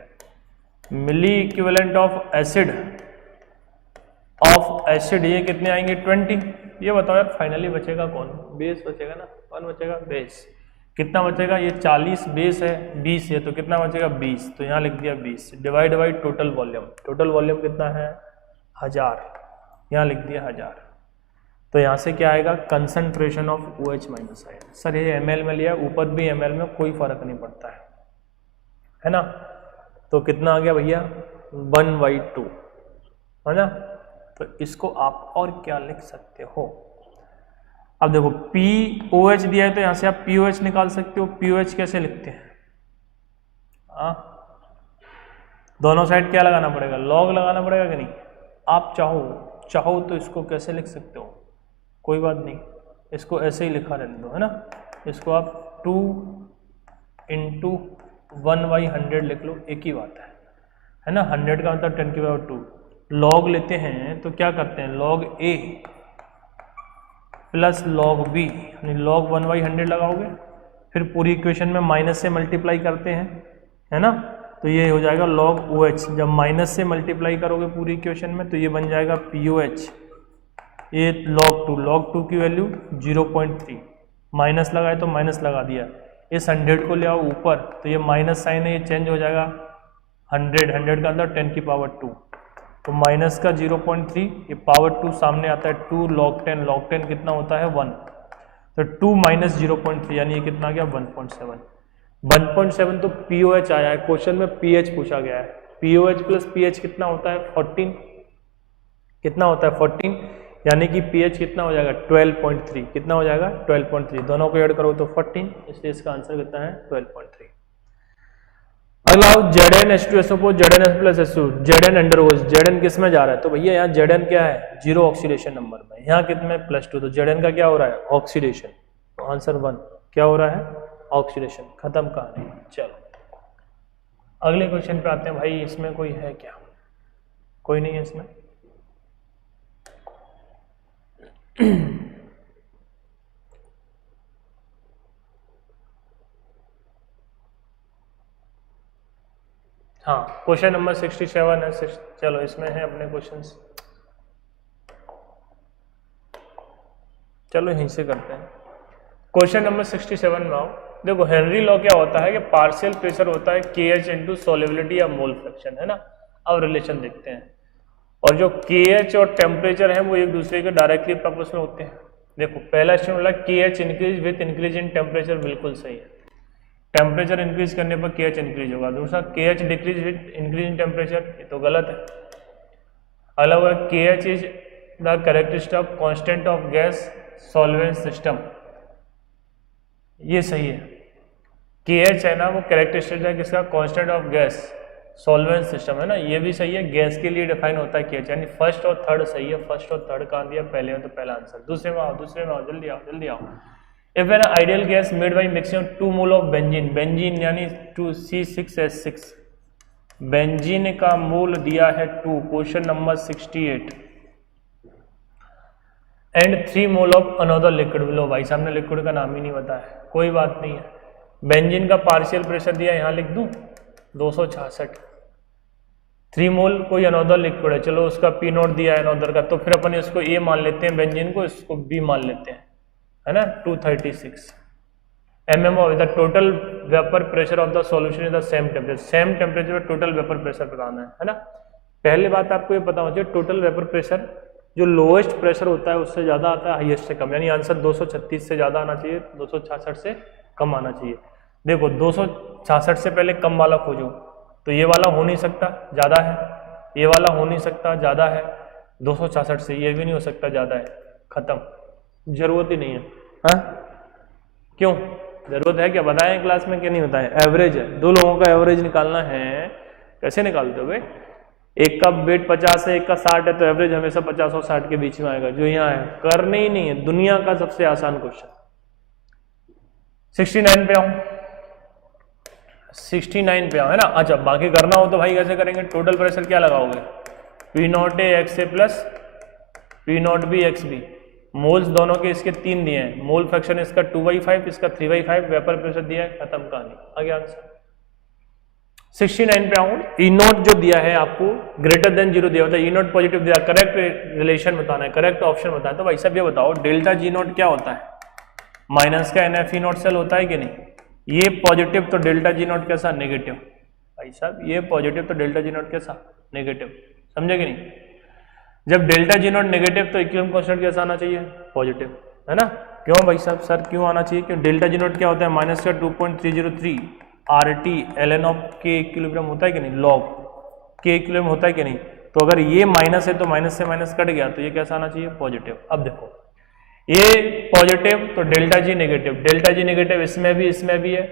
milliequivalent of acid ये कितने आएंगे 20। ये बताओ यार फाइनली बचेगा कौन, बेस बचेगा ना, कौन बचेगा बेस, कितना बचेगा, ये 40 बेस है 20 है तो कितना बचेगा 20, तो यहाँ लिख दिया 20 divide by total volume, total volume कितना है 1000, यहाँ लिख दिया 1000। तो यहाँ से क्या आएगा, कंसंट्रेशन ऑफ OH माइनस आएगा। सर ये ml में लिया, ऊपर भी ml में कोई फर्क नहीं पड़ता है ना। तो कितना आ गया भैया 1/2 है ना। तो इसको आप और क्या लिख सकते हो, अब देखो POH दिया है तो यहाँ से आप POH निकाल सकते हो। POH कैसे लिखते हैं, दोनों साइड क्या लगाना पड़ेगा, लॉग लगाना पड़ेगा कि नहीं। आप चाहो तो इसको कैसे लिख सकते हो, कोई बात नहीं, इसको ऐसे ही लिखा रहने दो है ना। इसको आप 2 × 1/100 लिख लो, एक ही बात है ना। 100 का मतलब 10⁻²। लॉग लेते हैं तो क्या करते हैं, log A plus log B, यानी log 1/100 लगाओगे, फिर पूरी इक्वेशन में माइनस से मल्टीप्लाई करते हैं है ना। तो ये हो जाएगा log OH, जब माइनस से मल्टीप्लाई करोगे पूरी इक्वेशन में तो ये बन जाएगा POH। ये log 2 की वैल्यू 0.3, माइनस लगाए तो माइनस लगा दिया, इस 100 को ले आओ ऊपर तो ये माइनस साइन है, ये चेंज हो जाएगा 100 का अंदर 10⁻², तो माइनस का 0.3, ये पावर 2 सामने आता है 2 log 10 कितना होता है 1, तो 2 - 0.3 यानी ये कितना आ गया 1.7। 1.7 तो POH आया है, क्वेश्चन में pH पूछा गया है। POH प्लस pH कितना होता है 14, कितना होता है 14, यानी कि pH कितना हो जाएगा 12.3, कितना हो जाएगा 12.3, दोनों को ऐड करो तो 14, इसलिए इसका आंसर कितना है 12.3। अगला Zn(H2SO4) Zns + SO, Zn undergoes, Zn किस में जा रहा है, तो भैया यहाँ Zn क्या है 0 ऑक्सीडेशन नंबर में, यहाँ कितने +2, तो Zn का क्या हो रहा है ऑक्सीडेशन, तो आंसर 1 क्या हो रहा है ऑक्सीडेशन, खत्म कहानी। चलो अगले क्वेश्चन पे आते हैं भाई, इसमें कोई है क्या, कोई नहीं है इसमें। हाँ क्वेश्चन नंबर 67 है, चलो इसमें है अपने क्वेश्चंस, चलो यहीं से करते हैं। क्वेश्चन नंबर 67 में आओ, देखो हेनरी लॉ क्या होता है कि पार्शियल प्रेशर होता है KH × सॉल्युबिलिटी या मोल फ्रैक्शन है ना। अब रिलेशन देखते हैं, और जो KH और टेम्परेचर है वो एक दूसरे के डायरेक्टली प्रोपोर्शनल होते हैं। देखो पहला स्टेटमेंट बोला KH increase with increase in temperature, बिल्कुल सही है, टेम्परेचर इंक्रीज करने पर KH इंक्रीज होगा। दूसरा KH decrease with increase in temperature, ये तो गलत है। अगला हुआ KH is the characteristic of constant of gas solvent system, ये सही है। KH है ना वो कैरेक्टरिस्टिक है किसका, constant of gas solvent system है ना, ये भी सही है, गैस के लिए डिफाइन होता है KH, यानी फर्स्ट और थर्ड सही है। फर्स्ट और थर्ड कहाँ दिया, पहले में तो पहला आंसर। दूसरे में आओ, जल्दी आओ। If an ideal gas made by mixing 2 mole of benzene यानी 2C6H6, बेंजीन का मोल दिया है 2, question number 68, and 3 mole of another liquid, लो भाई सामने लिक्विड का नाम ही नहीं बताया, कोई बात नहीं है। बेंजीन का पार्शियल प्रेशर दिया, यहाँ लिख दूं 266, 3 मोल कोई अनदर लिक्विड है, चलो उसका P0 दिया है अनदर का, तो फिर अपन इसको A मान लेते हैं बेंजीन को, इसको B मान लेते हैं है ना। 236 mm of the total vapour pressure of the solution is the same temperature, same temperature पे टोटल वेपर प्रेशर बताना है ना। पहले बात आपको ये पता होना चाहिए, टोटल वेपर प्रेशर जो लोएस्ट प्रेशर होता है उससे ज्यादा आता है हाईएस्ट से कम, यानी आंसर 236 से ज्यादा आना चाहिए, 266 से कम आना चाहिए। देखो 266 से पहले कम वाला खोजो, तो ये वाला हो नहीं सकता ज्यादा है, ये वाला हो नहीं सकता ज्यादा है, 266 से ये भी नहीं हो सकता ज्यादा है, खत्म, जरूरत ही नहीं है। हाँ क्यों जरूरत है क्या, बताएं क्लास में, क्या नहीं बताएं, एवरेज है, दो लोगों का एवरेज निकालना है, कैसे निकालते हो भाई, एक का वेट 50 है एक का 60 है, तो एवरेज हमेशा 50 और 60 के बीच में आएगा, जो यहाँ है करने ही नहीं है, दुनिया का सबसे आसान क्वेश्चन। 69 पे आऊं, 69 पे आऊं है ना। अच्छा बाकी करना हो तो भाई कैसे करेंगे, टोटल प्रेशर क्या लगाओगे, P0A XA plus P0B XB, moles दोनों के इसके 3 दिए हैं, मोल फ्रैक्शन इसका 2/5 इसका 3/5, वेपर प्रेशर दिया है, खत्म कहानी, आगे आंसर। 69 पे आऊं, E0 जो दिया है आपको ग्रेटर देन 0 दिया होता है, E0 पॉजिटिव दिया, करेक्ट रिलेशन बताना है, करेक्ट ऑप्शन बताना है, तो भाई साहब ये बताओ डेल्टा G0 क्या होता है, माइनस का NFE नॉट सेल होता है कि नहीं, ये पॉजिटिव तो डेल्टा जी नॉट कैसा नेगेटिव, भाई साहब ये पॉजिटिव तो डेल्टा जी नॉट कैसा नेगेटिव, समझे कि नहीं। जब डेल्टा जी नॉट नेगेटिव तो इक्विलिब्रियम कांस्टेंट कैसा आना चाहिए, पॉजिटिव, है ना। क्यों भाई साहब, सर क्यों आना चाहिए, क्यों डेल्टा जी नॉट क्या होता है माइनस का 2.303 RT ln ऑफ के इक्विलिब्रियम होता है कि नहीं, लॉग के इक्विलिब्रियम होता है कि नहीं। तो अगर ये माइनस है तो माइनस से माइनस कट गया तो ये कैसा आना चाहिए, पॉजिटिव। अब देखो ये पॉजिटिव तो delta G negative, delta G negative इसमें भी है,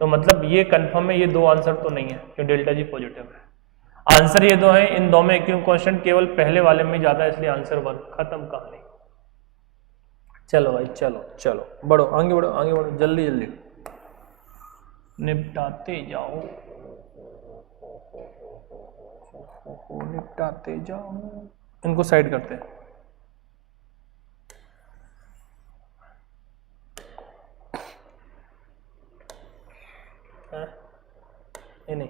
तो मतलब ये कंफर्म है ये दो आंसर तो नहीं है क्यों डेल्टा जी पॉजिटिव है। आंसर ये दो है, इन दो में इक्विलिब्रियम कांस्टेंट केवल पहले वाले में ज्यादा है, इसलिए आंसर 1, खत्म कहानी। चलो भाई चलो चलो बढ़ो आगे बढ़ो आगे बढ़ो, जल्दी जल्दी निपटाते जाओ, निपटाते जाओ। इनको साइड करते हैं। ये नहीं,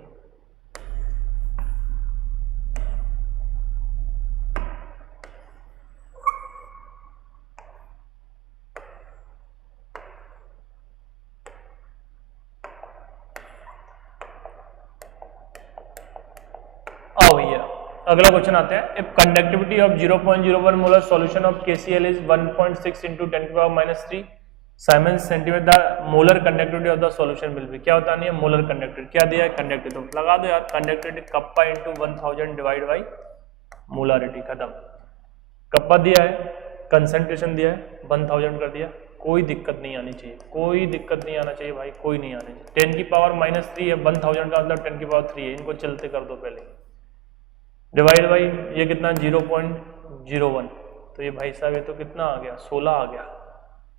आओ भैया अगला क्वेश्चन आते हैं। If conductivity of 0.01 molar solution of KCl is 1.6 into 10⁻³ siemens centimetre, the molar conductivity of the solution will be. क्या होता नहीं है, मोलर कंडक्टिविटी। क्या दिया है, कंडक्टिविटी, तो लगा दो यार conductivity kappa into 1000 divide by molarity, खत्म। कप्पा दिया है, कंसंट्रेशन दिया है, 1000 कर दिया, कोई दिक्कत नहीं आनी चाहिए, कोई दिक्कत नहीं आना चाहिए भाई, कोई नहीं आनी चाहिए। 10⁻³ है, 1000 का मतलब 10⁻³ है, इनको चलते कर दो पहले, डिवाइड बाई ये कितना 0.01, तो ये भाई साहब ये तो कितना आ गया 16 आ गया,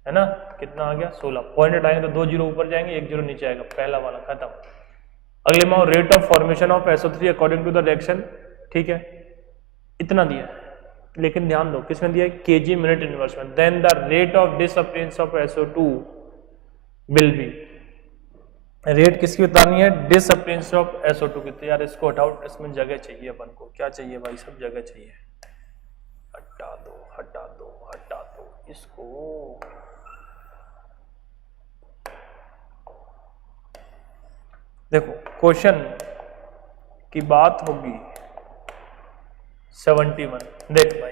है ना, कितना आ गया 16। पॉइंट हटाएंगे तो 2 जीरो ऊपर जाएंगे, 1 जीरो नीचे आएगा, पहला वाला खत्म। अगले में rate of formation of SO3 according to the reaction, ठीक है, इतना दिया है, लेकिन ध्यान दो किसमें दिया है, kg मिनट इनवर्स में। Then the rate of disappearance of SO2 will be, rate किसकी बतानी है, डिसअपीयरेंस ऑफ SO2 की। तो यार इसको हटाओ, इसमें जगह चाहिए अपन को, क्या चाहिए भाई सब, जगह चाहिए, हटा दो हटा दो हटा दो इसको। देखो क्वेश्चन की बात होगी 71, देख भाई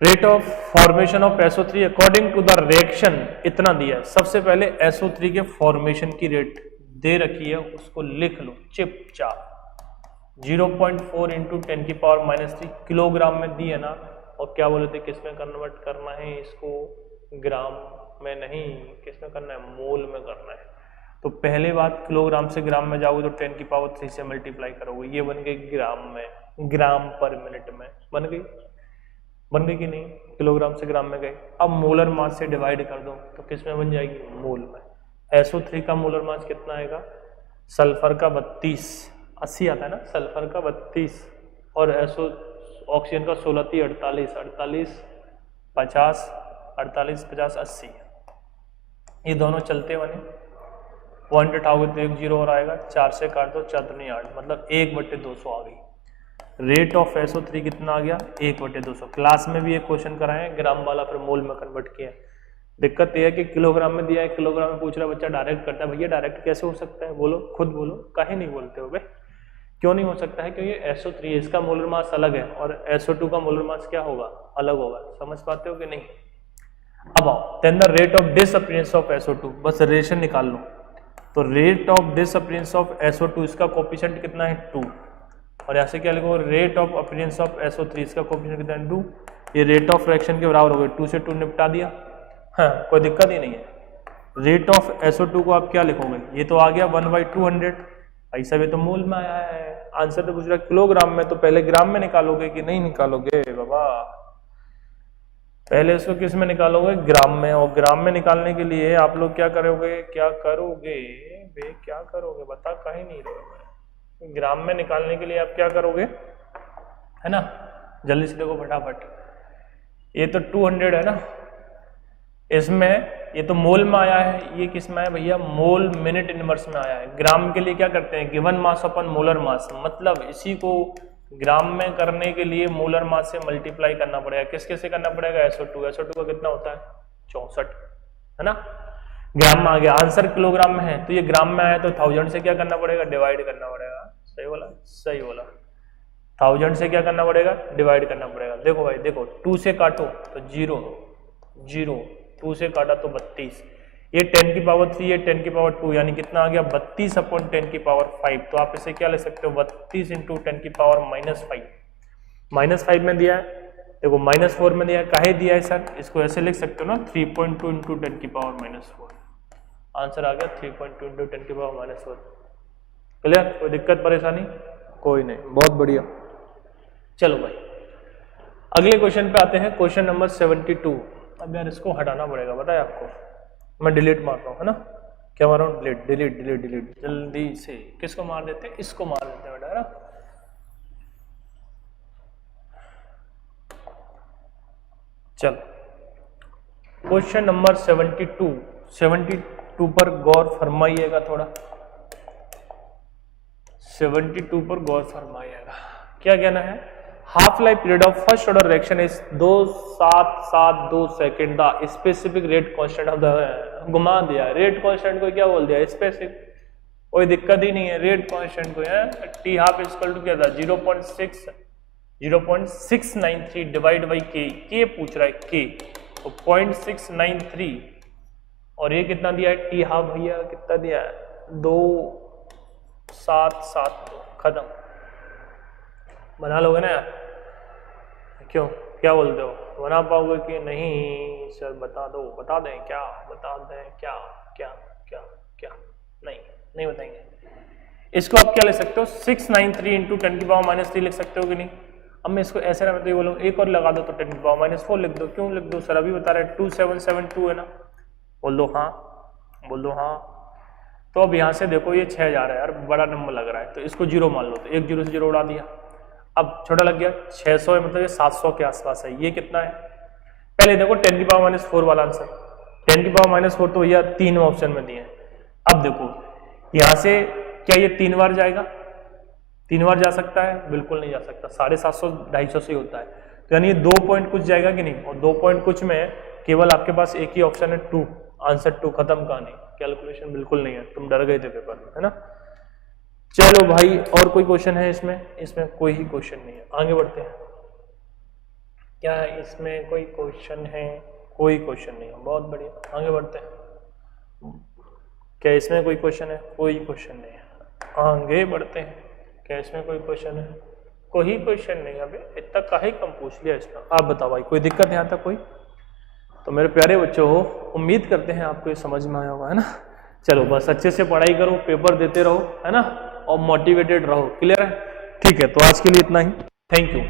rate of formation of SO3 according to the reaction इतना दिया है। सबसे पहले SO3 के फॉर्मेशन की रेट दे रखी है, उसको लिख लो चिपचाप, 0.4 इंटू 10⁻³ किलोग्राम में दी है ना, और क्या बोले थे किस में कन्वर्ट करना है इसको, ग्राम में नहीं, किस में करना है, मोल में करना है। तो पहले बात किलोग्राम से ग्राम में जाओगे तो 10⁻³ से मल्टीप्लाई करोगे, ये बन गई ग्राम में, ग्राम पर मिनट में बन गई कि नहीं, किलोग्राम से ग्राम में गए। अब मोलर मास से डिवाइड कर दो तो किस में बन जाएगी, मोल में। SO3 का मोलर मास कितना आएगा, सल्फर का 32, 80 आता है ना, सल्फर का 32 और ऑक्सीजन का 16 थी 48, 48 50 48 50 80, ये दोनों चलते बने, पॉइंट उठाओगे तो 1 जीरो और आएगा, 4 से काट दो 4 दूनी 8, मतलब 1/200 आ गई। रेट ऑफ SO3 कितना आ गया, 1/200। क्लास में भी एक क्वेश्चन कराए ग्राम वाला, फिर मोल में कन्वर्ट किया। दिक्कत यह है कि किलोग्राम में दिया है, किलोग्राम में पूछ रहा है बच्चा, डायरेक्ट करता है। भैया डायरेक्ट कैसे हो सकता है, बोलो खुद बोलो, काहे नहीं बोलते हो भाई, क्यों नहीं हो सकता है, क्योंकि SO3 इसका मोलर मास अलग है और SO2 का मोलर मास क्या होगा, अलग होगा। समझ पाते हो कि नहीं। अब आओ, then the rate of disappearance of SO2, बस रिलेशन निकाल लो। तो rate of disappearance of SO2, इसका कोएफिशिएंट कितना है 2, और यहाँ से क्या लिखो, rate of appearance of SO3, इसका कोएफिशिएंट कितना है 2, ये रेट ऑफ रिएक्शन के बराबर हो गए, 2 से 2 निपटा दिया, हाँ कोई दिक्कत ही नहीं है। रेट ऑफ SO2 को आप क्या लिखोगे, ये तो आ गया 1/200, भाई साहब ये तो मोल में आया है, आंसर तो पूछ रहा किलोग्राम में, तो पहले ग्राम में निकालोगे कि नहीं निकालोगे बाबा, पहले इसको किस में निकालोगे, ग्राम में। और ग्राम में निकालने के लिए आप लोग क्या करोगे, क्या करोगे बता, कहीं नहीं रहे। ग्राम में निकालने के लिए आप क्या करोगे, है ना, जल्दी से देखो फटाफट, ये तो 200 है ना, इसमें ये तो मोल में आया है, ये किस में है भैया, मोल मिनट इनवर्स में आया है। ग्राम के लिए क्या करते हैं, गिवन मास अपन मोलर मास, मतलब इसी को ग्राम में करने के लिए मोलर मास से मल्टीप्लाई करना पड़ेगा। किसके से करना पड़ेगा, SO2 का कितना होता है 64, है ना, ग्राम में आ गया, आंसर किलोग्राम में है तो ये ग्राम में आया तो 1000 से क्या करना पड़ेगा, डिवाइड करना पड़ेगा। सही बोला, सही बोला, 1000 से क्या करना पड़ेगा, डिवाइड करना पड़ेगा। देखो भाई देखो, 2 से काटो तो 0 0, 2 से काटा तो 32, ये 10 की पावर 3, ये 10 की पावर 2, यानी कितना आ गया 32 अपॉन 10 की पावर 5। तो आप इसे क्या ले सकते हो, 32 इंटू 10 की पावर -5, -5 में दिया है, देखो -4 में दिया है, काहे दिया है सर, इसको ऐसे लिख सकते हो ना, 3.2 इंटू 10 की पावर -4, आंसर आ गया 3.2 इंटू 10 की पावर -4। क्लियर, कोई दिक्कत परेशानी, कोई नहीं, बहुत बढ़िया। चलो भाई अगले क्वेश्चन पे आते हैं, क्वेश्चन नंबर 72। अब यार इसको हटाना पड़ेगा, बताया आपको, मैं डिलीट मार रहा हूँ, है ना, क्या मार रहा हूँ, डिलीट डिलीट डिलीट डिलीट, जल्दी से किसको मार देते हैं, इसको मार देते हैं बेटा, है ना। चलो क्वेश्चन नंबर 72 पर गौर फरमाइएगा थोड़ा, 72 पर गौर फरमाइएगा। क्या कहना है, half life period of first order reaction is 2.772 second, the specific rate constant of the, घुमा दिया, रेट कांस्टेंट को क्या बोल दिया, स्पेसिफिक, कोई दिक्कत ही नहीं है, रेट कांस्टेंट को है, टी हाफ इक्वल टू क्या था 0.693 डिवाइड बाई के पूछ रहा है के, तो 0.693 और ये कितना दिया है, टी हाफ भैया कितना दिया है 2.772, खत्म, बना लोगे ना यार, क्यों क्या बोलते हो, बना पाओगे कि नहीं सर, बता दो, बता दें क्या, बता दें क्या क्या क्या क्या, नहीं बताएंगे। इसको आप क्या ले सकते हो, 693 इंटू 10 की पावर -3 लिख सकते हो कि नहीं। अब मैं इसको ऐसे ना, मैं तो ये बोलूँ एक और लगा दो तो 10 की पावर -4 लिख दो, क्यों लिख दो सर, अभी बता रहे 2772 है ना, बोल दो हाँ, बोल दो हाँ। तो अब यहाँ से देखो ये 6 जा रहा है यार, बड़ा नंबर लग रहा है, तो इसको 0 मान लो, तो एक 0 से 0 उड़ा दिया, अब छोटा लग गया, 600 है, मतलब ये 700 के आसपास है, ये कितना है, पहले देखो 10 की पावर -4 वाला आंसर, 10 की पावर -4 तो भैया 3 ऑप्शन में दिए हैं। अब देखो यहाँ से क्या ये 3 बार जाएगा, 3 बार जा सकता है, बिल्कुल नहीं जा सकता, 750 250 से ही होता है, तो यानी ये 2 पॉइंट कुछ जाएगा कि नहीं, और 2 पॉइंट कुछ में केवल आपके पास एक ही ऑप्शन है 2, आंसर 2, खत्म कहानी, कैलकुलेशन बिल्कुल नहीं है, तुम डर गए थे पेपर में, है ना। चलो भाई और कोई क्वेश्चन है इसमें कोई ही क्वेश्चन नहीं है, आगे बढ़ते हैं। क्या इसमें कोई क्वेश्चन है, कोई क्वेश्चन नहीं है, बहुत बढ़िया, आगे बढ़ते हैं। क्या इसमें कोई क्वेश्चन है, कोई क्वेश्चन नहीं है, आगे बढ़ते हैं। क्या इसमें कोई क्वेश्चन है, कोई क्वेश्चन नहीं, अबे इतना काहे कम पूछ लिया इसमें, आप बताओ भाई, कोई दिक्कत यहाँ तक कोई, तो मेरे प्यारे बच्चों हो, उम्मीद करते हैं आपको ये समझ में आया होगा, है ना। चलो बस अच्छे से पढ़ाई करो, पेपर देते रहो, है ना, और मोटिवेटेड रहो, क्लियर है, ठीक है, तो आज के लिए इतना ही, थैंक यू।